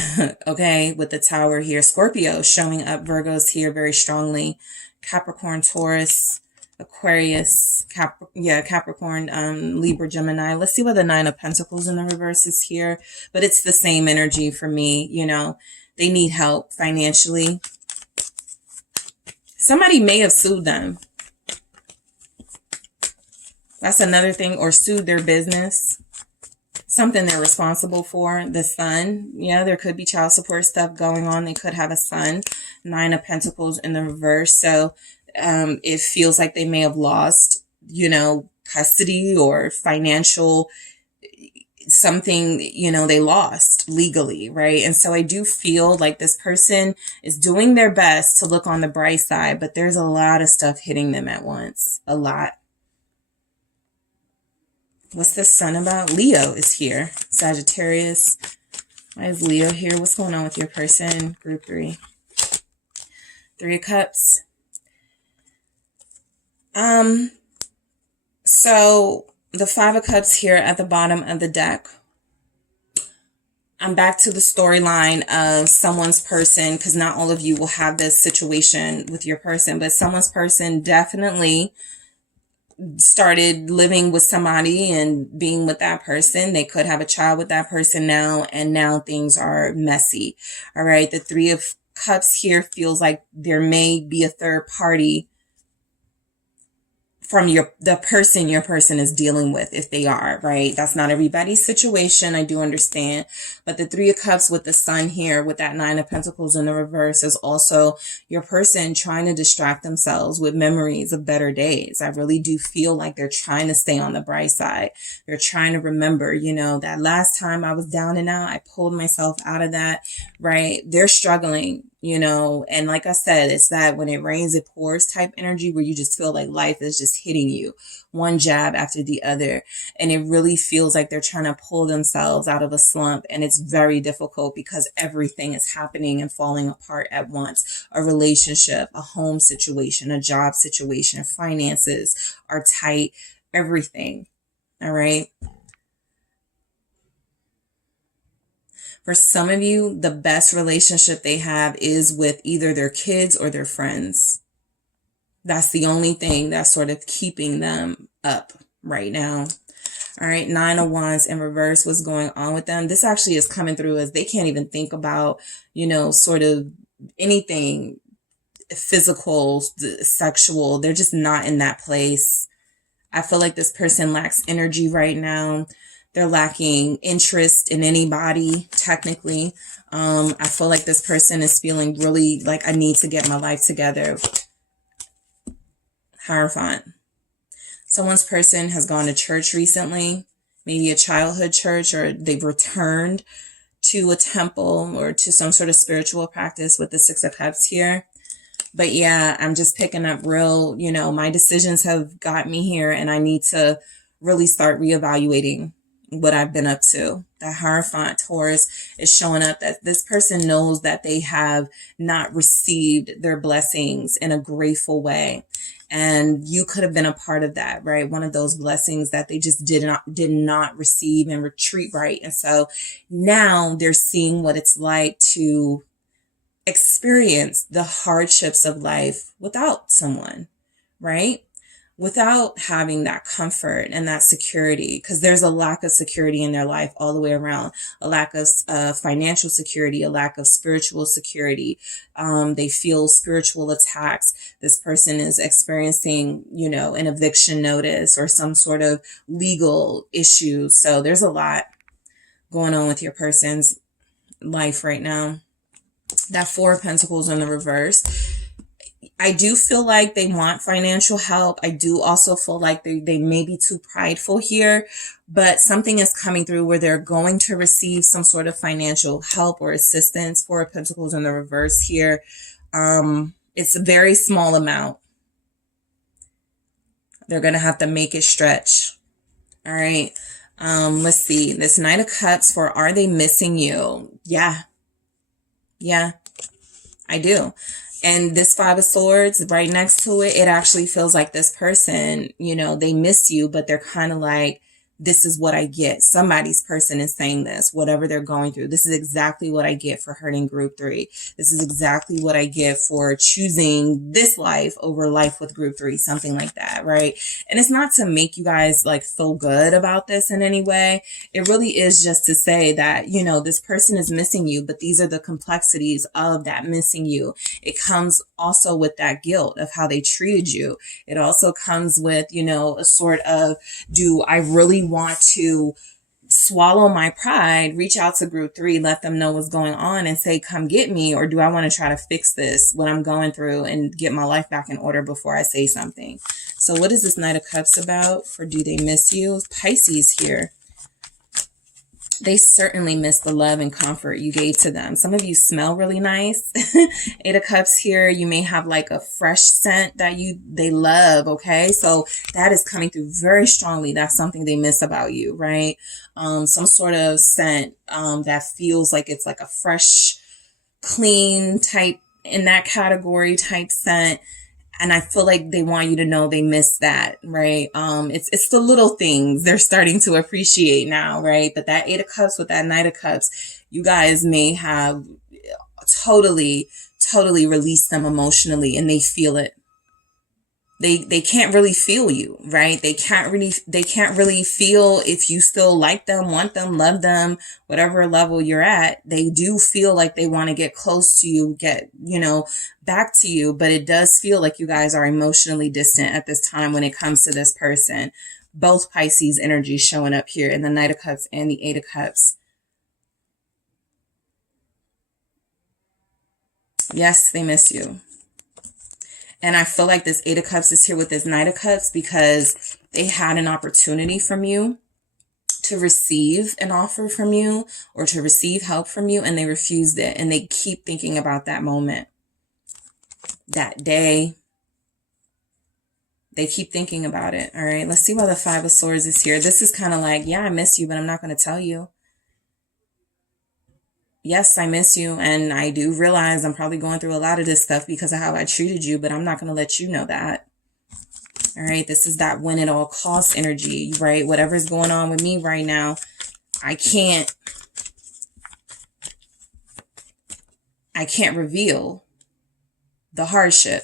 okay? With the Tower here, Scorpio showing up, Virgo's here very strongly, Capricorn, Taurus, Aquarius, Capricorn, Libra, Gemini. Let's see what the Nine of Pentacles in the reverse is here, but it's the same energy for me. You know, they need help financially. Somebody may have sued them. That's another thing, or sued their business. Something they're responsible for. The Sun. Yeah, there could be child support stuff going on. They could have a son. Nine of Pentacles in the reverse. So it feels like they may have lost, you know, custody or financial something, you know, they lost legally, right? And so I do feel like this person is doing their best to look on the bright side, but there's a lot of stuff hitting them at once. A lot. What's this Sun about? Leo is here. Sagittarius. Why is Leo here? What's going on with your person? Group 3. Three of Cups. So the Five of Cups here at the bottom of the deck. I'm back to the storyline of someone's person, because not all of you will have this situation with your person, but someone's person definitely started living with somebody and being with that person. They could have a child with that person now, and now things are messy. All right. The Three of Cups here feels like there may be a third party from the person your person is dealing with, if they are, right? That's not everybody's situation. I do understand. But the Three of Cups with the Sun here, with that Nine of Pentacles in the reverse, is also your person trying to distract themselves with memories of better days. I really do feel like they're trying to stay on the bright side. They're trying to remember, you know, that last time I was down and out, I pulled myself out of that, right? They're struggling, you know, and like I said, it's that when it rains, it pours type energy where you just feel like life is just hitting you one jab after the other. And it really feels like they're trying to pull themselves out of a slump. And it's very difficult because everything is happening and falling apart at once. A relationship, a home situation, a job situation, finances are tight, everything. All right. For some of you, the best relationship they have is with either their kids or their friends. That's the only thing that's sort of keeping them up right now. All right. Nine of Wands in reverse. What's going on with them? This actually is coming through as they can't even think about, you know, sort of anything physical, sexual. They're just not in that place. I feel like this person lacks energy right now. They're lacking interest in anybody, technically. I feel like this person is feeling really like, I need to get my life together. Hierophant. Someone's person has gone to church recently, maybe a childhood church, or they've returned to a temple or to some sort of spiritual practice with the Six of Cups here. But yeah, I'm just picking up real, my decisions have got me here, and I need to really start reevaluating what I've been up to. The Hierophant Taurus is showing up that this person knows that they have not received their blessings in a grateful way. And you could have been a part of that, right? One of those blessings that they just did not receive and retreat right. And so now they're seeing what it's like to experience the hardships of life without someone, right? Without having that comfort and that security, because there's a lack of security in their life all the way around, a lack of financial security, a lack of spiritual security. They feel spiritual attacks. This person is experiencing, an eviction notice or some sort of legal issue. So there's a lot going on with your person's life right now. That Four of Pentacles in the reverse. I do feel like they want financial help. I do also feel like they may be too prideful here, but something is coming through where they're going to receive some sort of financial help or assistance. Four of Pentacles in the reverse here. It's a very small amount. They're going to have to make it stretch. All right. Let's see. This Knight of Cups for, are they missing you? Yeah. Yeah, I do. And this Five of Swords right next to it, it actually feels like this person, they miss you, but they're kind of like, this is what I get. Somebody's person is saying this, whatever they're going through. This is exactly what I get for hurting group 3. This is exactly what I get for choosing this life over life with group 3, something like that, right? And it's not to make you guys like feel good about this in any way. It really is just to say that, this person is missing you, but these are the complexities of that missing you. It comes also with that guilt of how they treated you. It also comes with, a sort of, do I really want to swallow my pride, reach out to group 3, let them know what's going on and say, come get me? Or do I want to try to fix this, what I'm going through, and get my life back in order before I say something? So what is this Knight of Cups about for do they miss you? Pisces here. They certainly miss the love and comfort you gave to them. Some of you smell really nice. Eight of Cups here. You may have like a fresh scent that they love. Okay. So that is coming through very strongly. That's something they miss about you, right? Some sort of scent, that feels like it's like a fresh, clean type, in that category type scent. And I feel like they want you to know they miss that, right? It's the little things they're starting to appreciate now, right? But that Eight of Cups with that Knight of Cups, you guys may have totally released them emotionally, and they feel it. They can't really feel you, right? They can't really feel if you still like them, want them, love them, whatever level you're at. They do feel like they want to get close to you, get, back to you. But it does feel like you guys are emotionally distant at this time when it comes to this person. Both Pisces energy showing up here in the Knight of Cups and the Eight of Cups. Yes, they miss you. And I feel like this Eight of Cups is here with this Knight of Cups because they had an opportunity from you to receive an offer from you or to receive help from you, and they refused it. And they keep thinking about that moment, that day. They keep thinking about it. All right, let's see why the Five of Swords is here. This is kind of like, yeah, I miss you, but I'm not going to tell you. Yes, I miss you, and I do realize I'm probably going through a lot of this stuff because of how I treated you, but I'm not going to let you know that. All right, this is that win at all costs energy, right? Whatever's going on with me right now, I can't reveal the hardship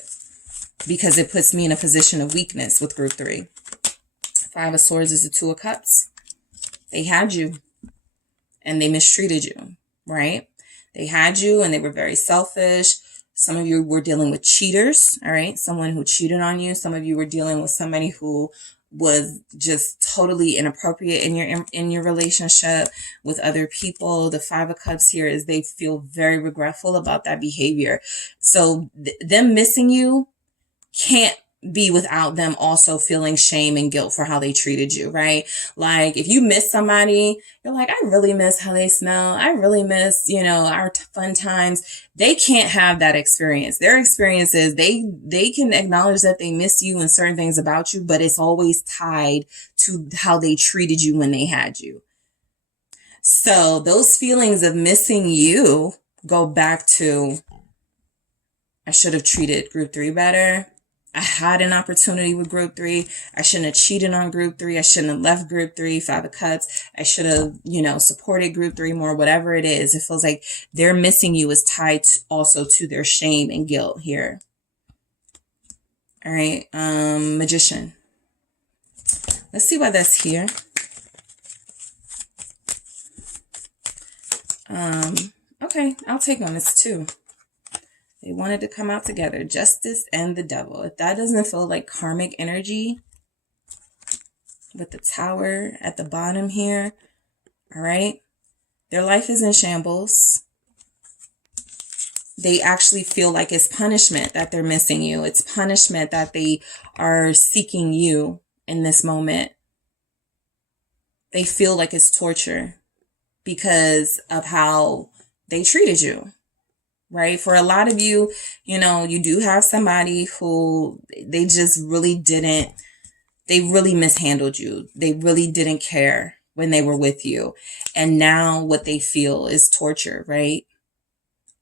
because it puts me in a position of weakness with group 3. Five of Swords is the Two of Cups. They had you, and they mistreated you. Right? They had you and they were very selfish. Some of you were dealing with cheaters, all right? Someone who cheated on you. Some of you were dealing with somebody who was just totally inappropriate in your relationship with other people. The Five of Cups here is they feel very regretful about that behavior. So them missing you can't be without them also feeling shame and guilt for how they treated you, right? Like if you miss somebody, you're like, I really miss how they smell. I really miss, you know, our fun times. They can't have that experience. Their experience is they can acknowledge that they miss you and certain things about you, but it's always tied to how they treated you when they had you. So those feelings of missing you go back to, I should have treated group 3 better. I had an opportunity with group 3. I shouldn't have cheated on group 3. I shouldn't have left group 3, 5 of cups. I should have, you know, supported group 3 more, whatever it is. It feels like their missing you is tied also to their shame and guilt here. All right. Magician. Let's see why that's here. Okay, I'll take on this too. They wanted to come out together, justice and the devil. If that doesn't feel like karmic energy with the tower at the bottom here, all right, their life is in shambles. They actually feel like it's punishment that they're missing you. It's punishment that they are seeking you in this moment. They feel like it's torture because of how they treated you. Right? For a lot of you, you know, you do have somebody who they just really mishandled you. They really didn't care when they were with you. And now what they feel is torture, right?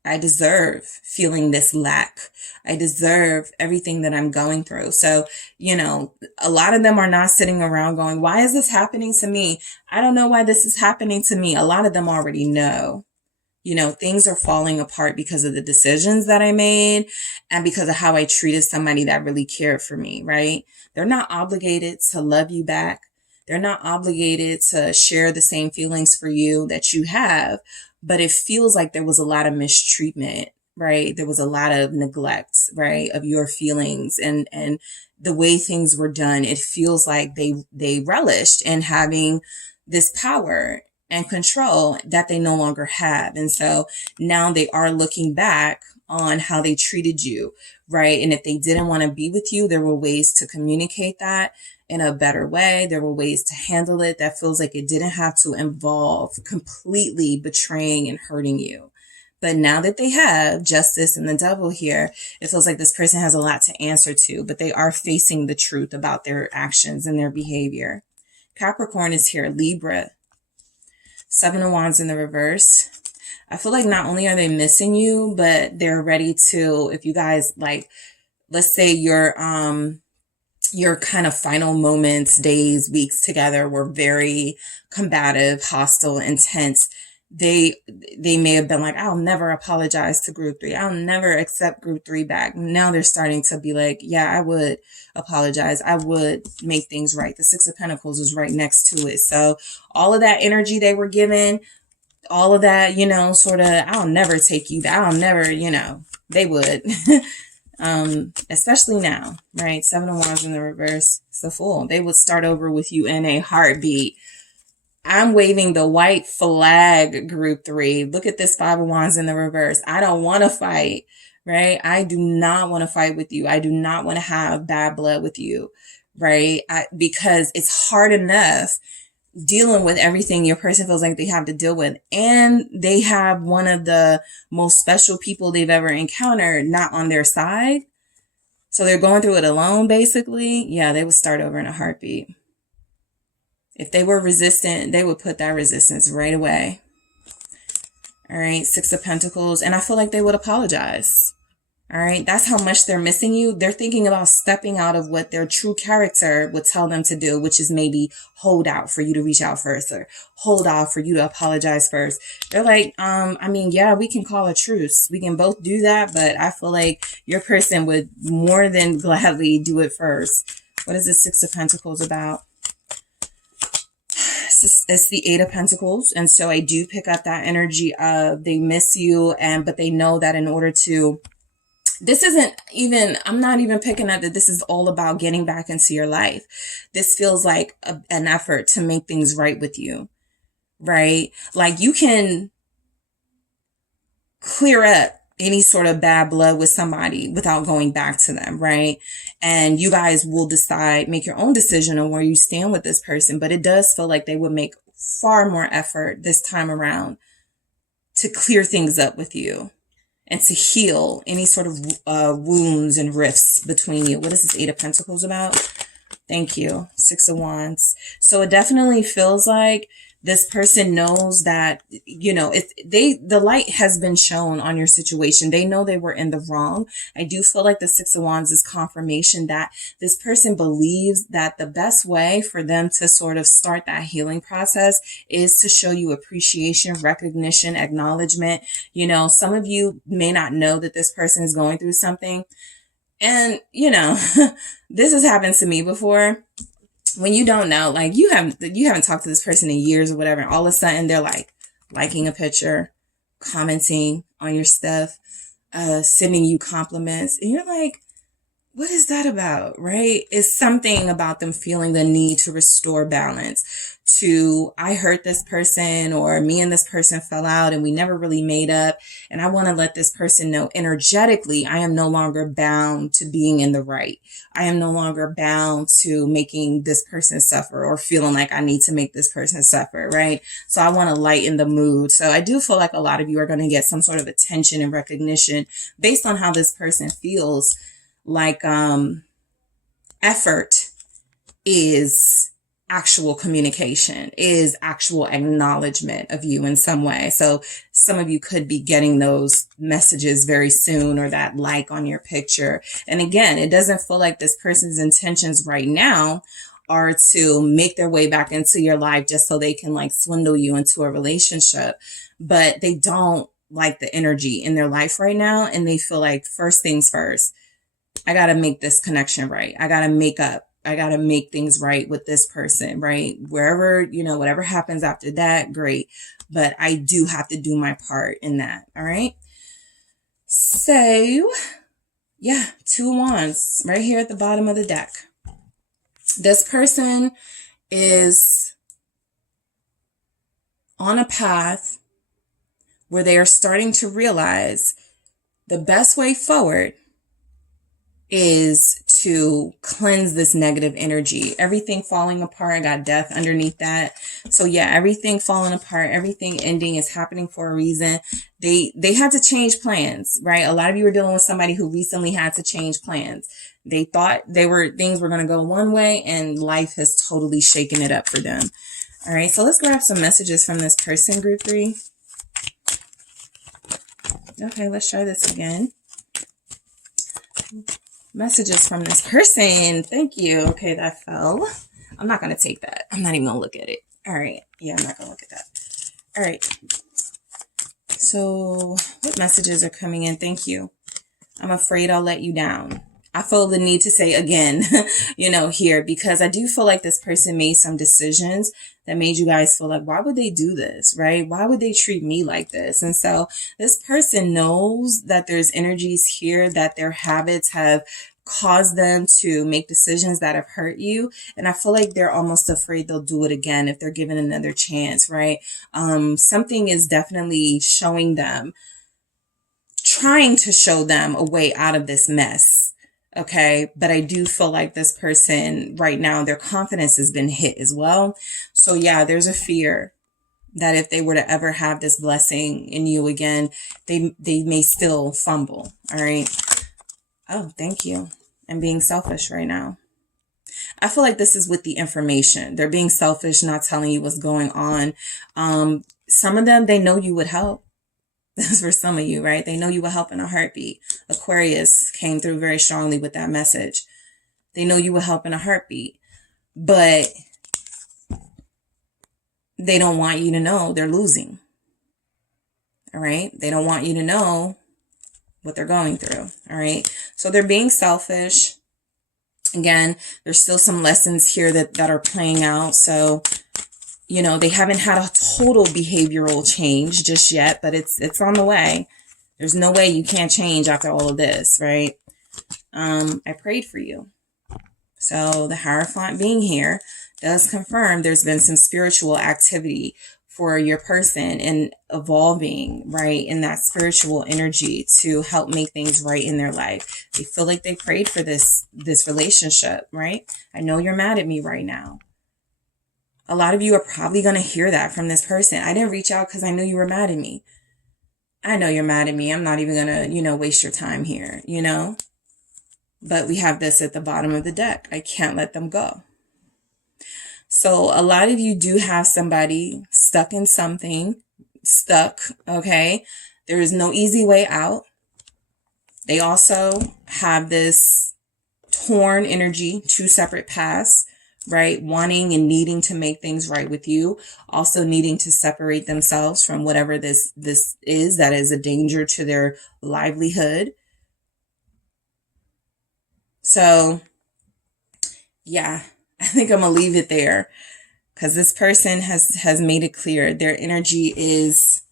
I deserve feeling this lack. I deserve everything that I'm going through. So, you know, a lot of them are not sitting around going, why is this happening to me? I don't know why this is happening to me. A lot of them already know. You know, things are falling apart because of the decisions that I made and because of how I treated somebody that really cared for me, right? They're not obligated to love you back. They're not obligated to share the same feelings for you that you have, but it feels like there was a lot of mistreatment, right? There was a lot of neglect, right, of your feelings and the way things were done. It feels like they relished in having this power and control that they no longer have. And so now they are looking back on how they treated you, right? And if they didn't want to be with you, there were ways to communicate that in a better way. There were ways to handle it that feels like it didn't have to involve completely betraying and hurting you. But now that they have justice and the devil here, it feels like this person has a lot to answer to, but they are facing the truth about their actions and their behavior. Capricorn is here, Libra. 7 of Wands in the reverse. I feel like not only are they missing you, but they're ready to, if you guys like, let's say your kind of final moments, days, weeks together were very combative, hostile, intense. They may have been like, I'll never apologize to group 3. I'll never accept group 3 back. Now they're starting to be like, yeah, I would apologize. I would make things right. The 6 of Pentacles is right next to it. So all of that energy they were given, all of that, you know, sort of, I'll never take you back. I'll never, you know, they would, especially now, right? 7 of Wands in the reverse. It's the Fool. They would start over with you in a heartbeat. I'm waving the white flag, group 3. Look at this 5 of Wands in the reverse. I don't want to fight, right? I do not want to fight with you. I do not want to have bad blood with you, right? Because it's hard enough dealing with everything your person feels like they have to deal with. And they have one of the most special people they've ever encountered not on their side. So they're going through it alone, basically. Yeah, they would start over in a heartbeat. If they were resistant, they would put that resistance right away. All right, 6 of Pentacles. And I feel like they would apologize. All right, that's how much they're missing you. They're thinking about stepping out of what their true character would tell them to do, which is maybe hold out for you to reach out first or hold out for you to apologize first. They're like, I mean, yeah, we can call a truce. We can both do that, but I feel like your person would more than gladly do it first. What is the 6 of Pentacles about? It's the 8 of Pentacles. And so I do pick up that energy of they miss you, but they know that in order to, this isn't even, I'm not even picking up that this is all about getting back into your life. This feels like an effort to make things right with you, right? Like you can clear up any sort of bad blood with somebody without going back to them, right? And you guys will decide, make your own decision on where you stand with this person. But it does feel like they would make far more effort this time around to clear things up with you and to heal any sort of wounds and rifts between you. What is this Eight of Pentacles about? Thank you. Six of Wands. So it definitely feels like this person knows that, you know, the light has been shown on your situation. They know they were in the wrong. I do feel like the Six of Wands is confirmation that this person believes that the best way for them to sort of start that healing process is to show you appreciation, recognition, acknowledgement. You know, some of you may not know that this person is going through something. And, you know, this has happened to me before. When you don't know, like you haven't talked to this person in years or whatever, and all of a sudden they're like liking a picture, commenting on your stuff, sending you compliments, and you're like, what is that about, right? It's something about them feeling the need to restore balance, to I hurt this person, or me and this person fell out and we never really made up. And I want to let this person know energetically, I am no longer bound to being in the right. I am no longer bound to making this person suffer or feeling like I need to make this person suffer, right? So I want to lighten the mood. So I do feel like a lot of you are going to get some sort of attention and recognition based on how this person feels. Like effort is actual communication, is actual acknowledgement of you in some way. So some of you could be getting those messages very soon, or that like on your picture. And again, it doesn't feel like this person's intentions right now are to make their way back into your life just so they can like swindle you into a relationship. But they don't like the energy in their life right now. And they feel like first things first, I got to make this connection right. I got to make up. I got to make things right with this person, right? Wherever, you know, whatever happens after that, great. But I do have to do my part in that. All right. So yeah, Two of Wands right here at the bottom of the deck. This person is on a path where they are starting to realize the best way forward is to cleanse this negative energy. Everything falling apart. I got death underneath that. So yeah, everything falling apart, everything ending is happening for a reason. They had to change plans, right? A lot of you are dealing with somebody who recently had to change plans. They thought things were going to go one way, and life has totally shaken it up for them. All right. So let's grab some messages from this person, group 3. Okay. Let's try this again. Messages from this person. Thank you. Okay, that fell. I'm not going to take that. I'm not even going to look at it. All right. Yeah, I'm not going to look at that. All right. So what messages are coming in? Thank you. I'm afraid I'll let you down. I feel the need to say again, you know, here, because I do feel like this person made some decisions that made you guys feel like, why would they do this, right? Why would they treat me like this? And so this person knows that there's energies here, that their habits have caused them to make decisions that have hurt you. And I feel like they're almost afraid they'll do it again if they're given another chance, right? Something is definitely showing them, trying to show them a way out of this mess. Okay. But I do feel like this person right now, their confidence has been hit as well. So yeah, there's a fear that if they were to ever have this blessing in you again, they may still fumble. All right. Oh, thank you. I'm being selfish right now. I feel like this is with the information. They're being selfish, not telling you what's going on. Some of them, they know you would help. That's for some of you, right? They know you will help in a heartbeat. Aquarius came through very strongly with that message. They know you will help in a heartbeat, but they don't want you to know they're losing. All right. They don't want you to know what they're going through. All right. So they're being selfish. Again, there's still some lessons here that are playing out. So, you know, they haven't had a total behavioral change just yet, but it's on the way. There's no way you can't change after all of this, right? I prayed for you. So the Hierophant being here does confirm there's been some spiritual activity for your person and evolving, right, in that spiritual energy to help make things right in their life. They feel like they prayed for this relationship, right? I know you're mad at me right now. A lot of you are probably going to hear that from this person. I didn't reach out because I knew you were mad at me. I know you're mad at me. I'm not even going to, waste your time here, But we have this at the bottom of the deck. I can't let them go. So a lot of you do have somebody stuck in something, okay? There is no easy way out. They also have this torn energy, two separate paths, right? Wanting and needing to make things right with you, also needing to separate themselves from whatever this is that is a danger to their livelihood. So, yeah. I think I'm going to leave it there because this person has made it clear their energy is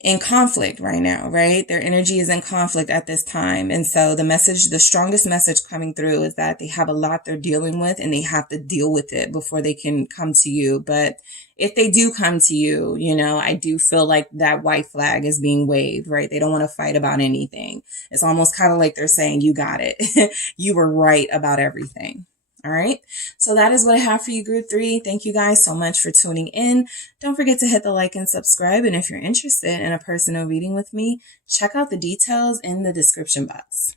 in conflict right now, right? Their energy is in conflict at this time. And so the strongest message coming through is that they have a lot they're dealing with and they have to deal with it before they can come to you. But if they do come to you, I do feel like that white flag is being waved, right? They don't want to fight about anything. It's almost kind of like they're saying, you got it. You were right about everything. All right. So that is what I have for you, group 3. Thank you guys so much for tuning in. Don't forget to hit the like and subscribe. And if you're interested in a personal reading with me, check out the details in the description box.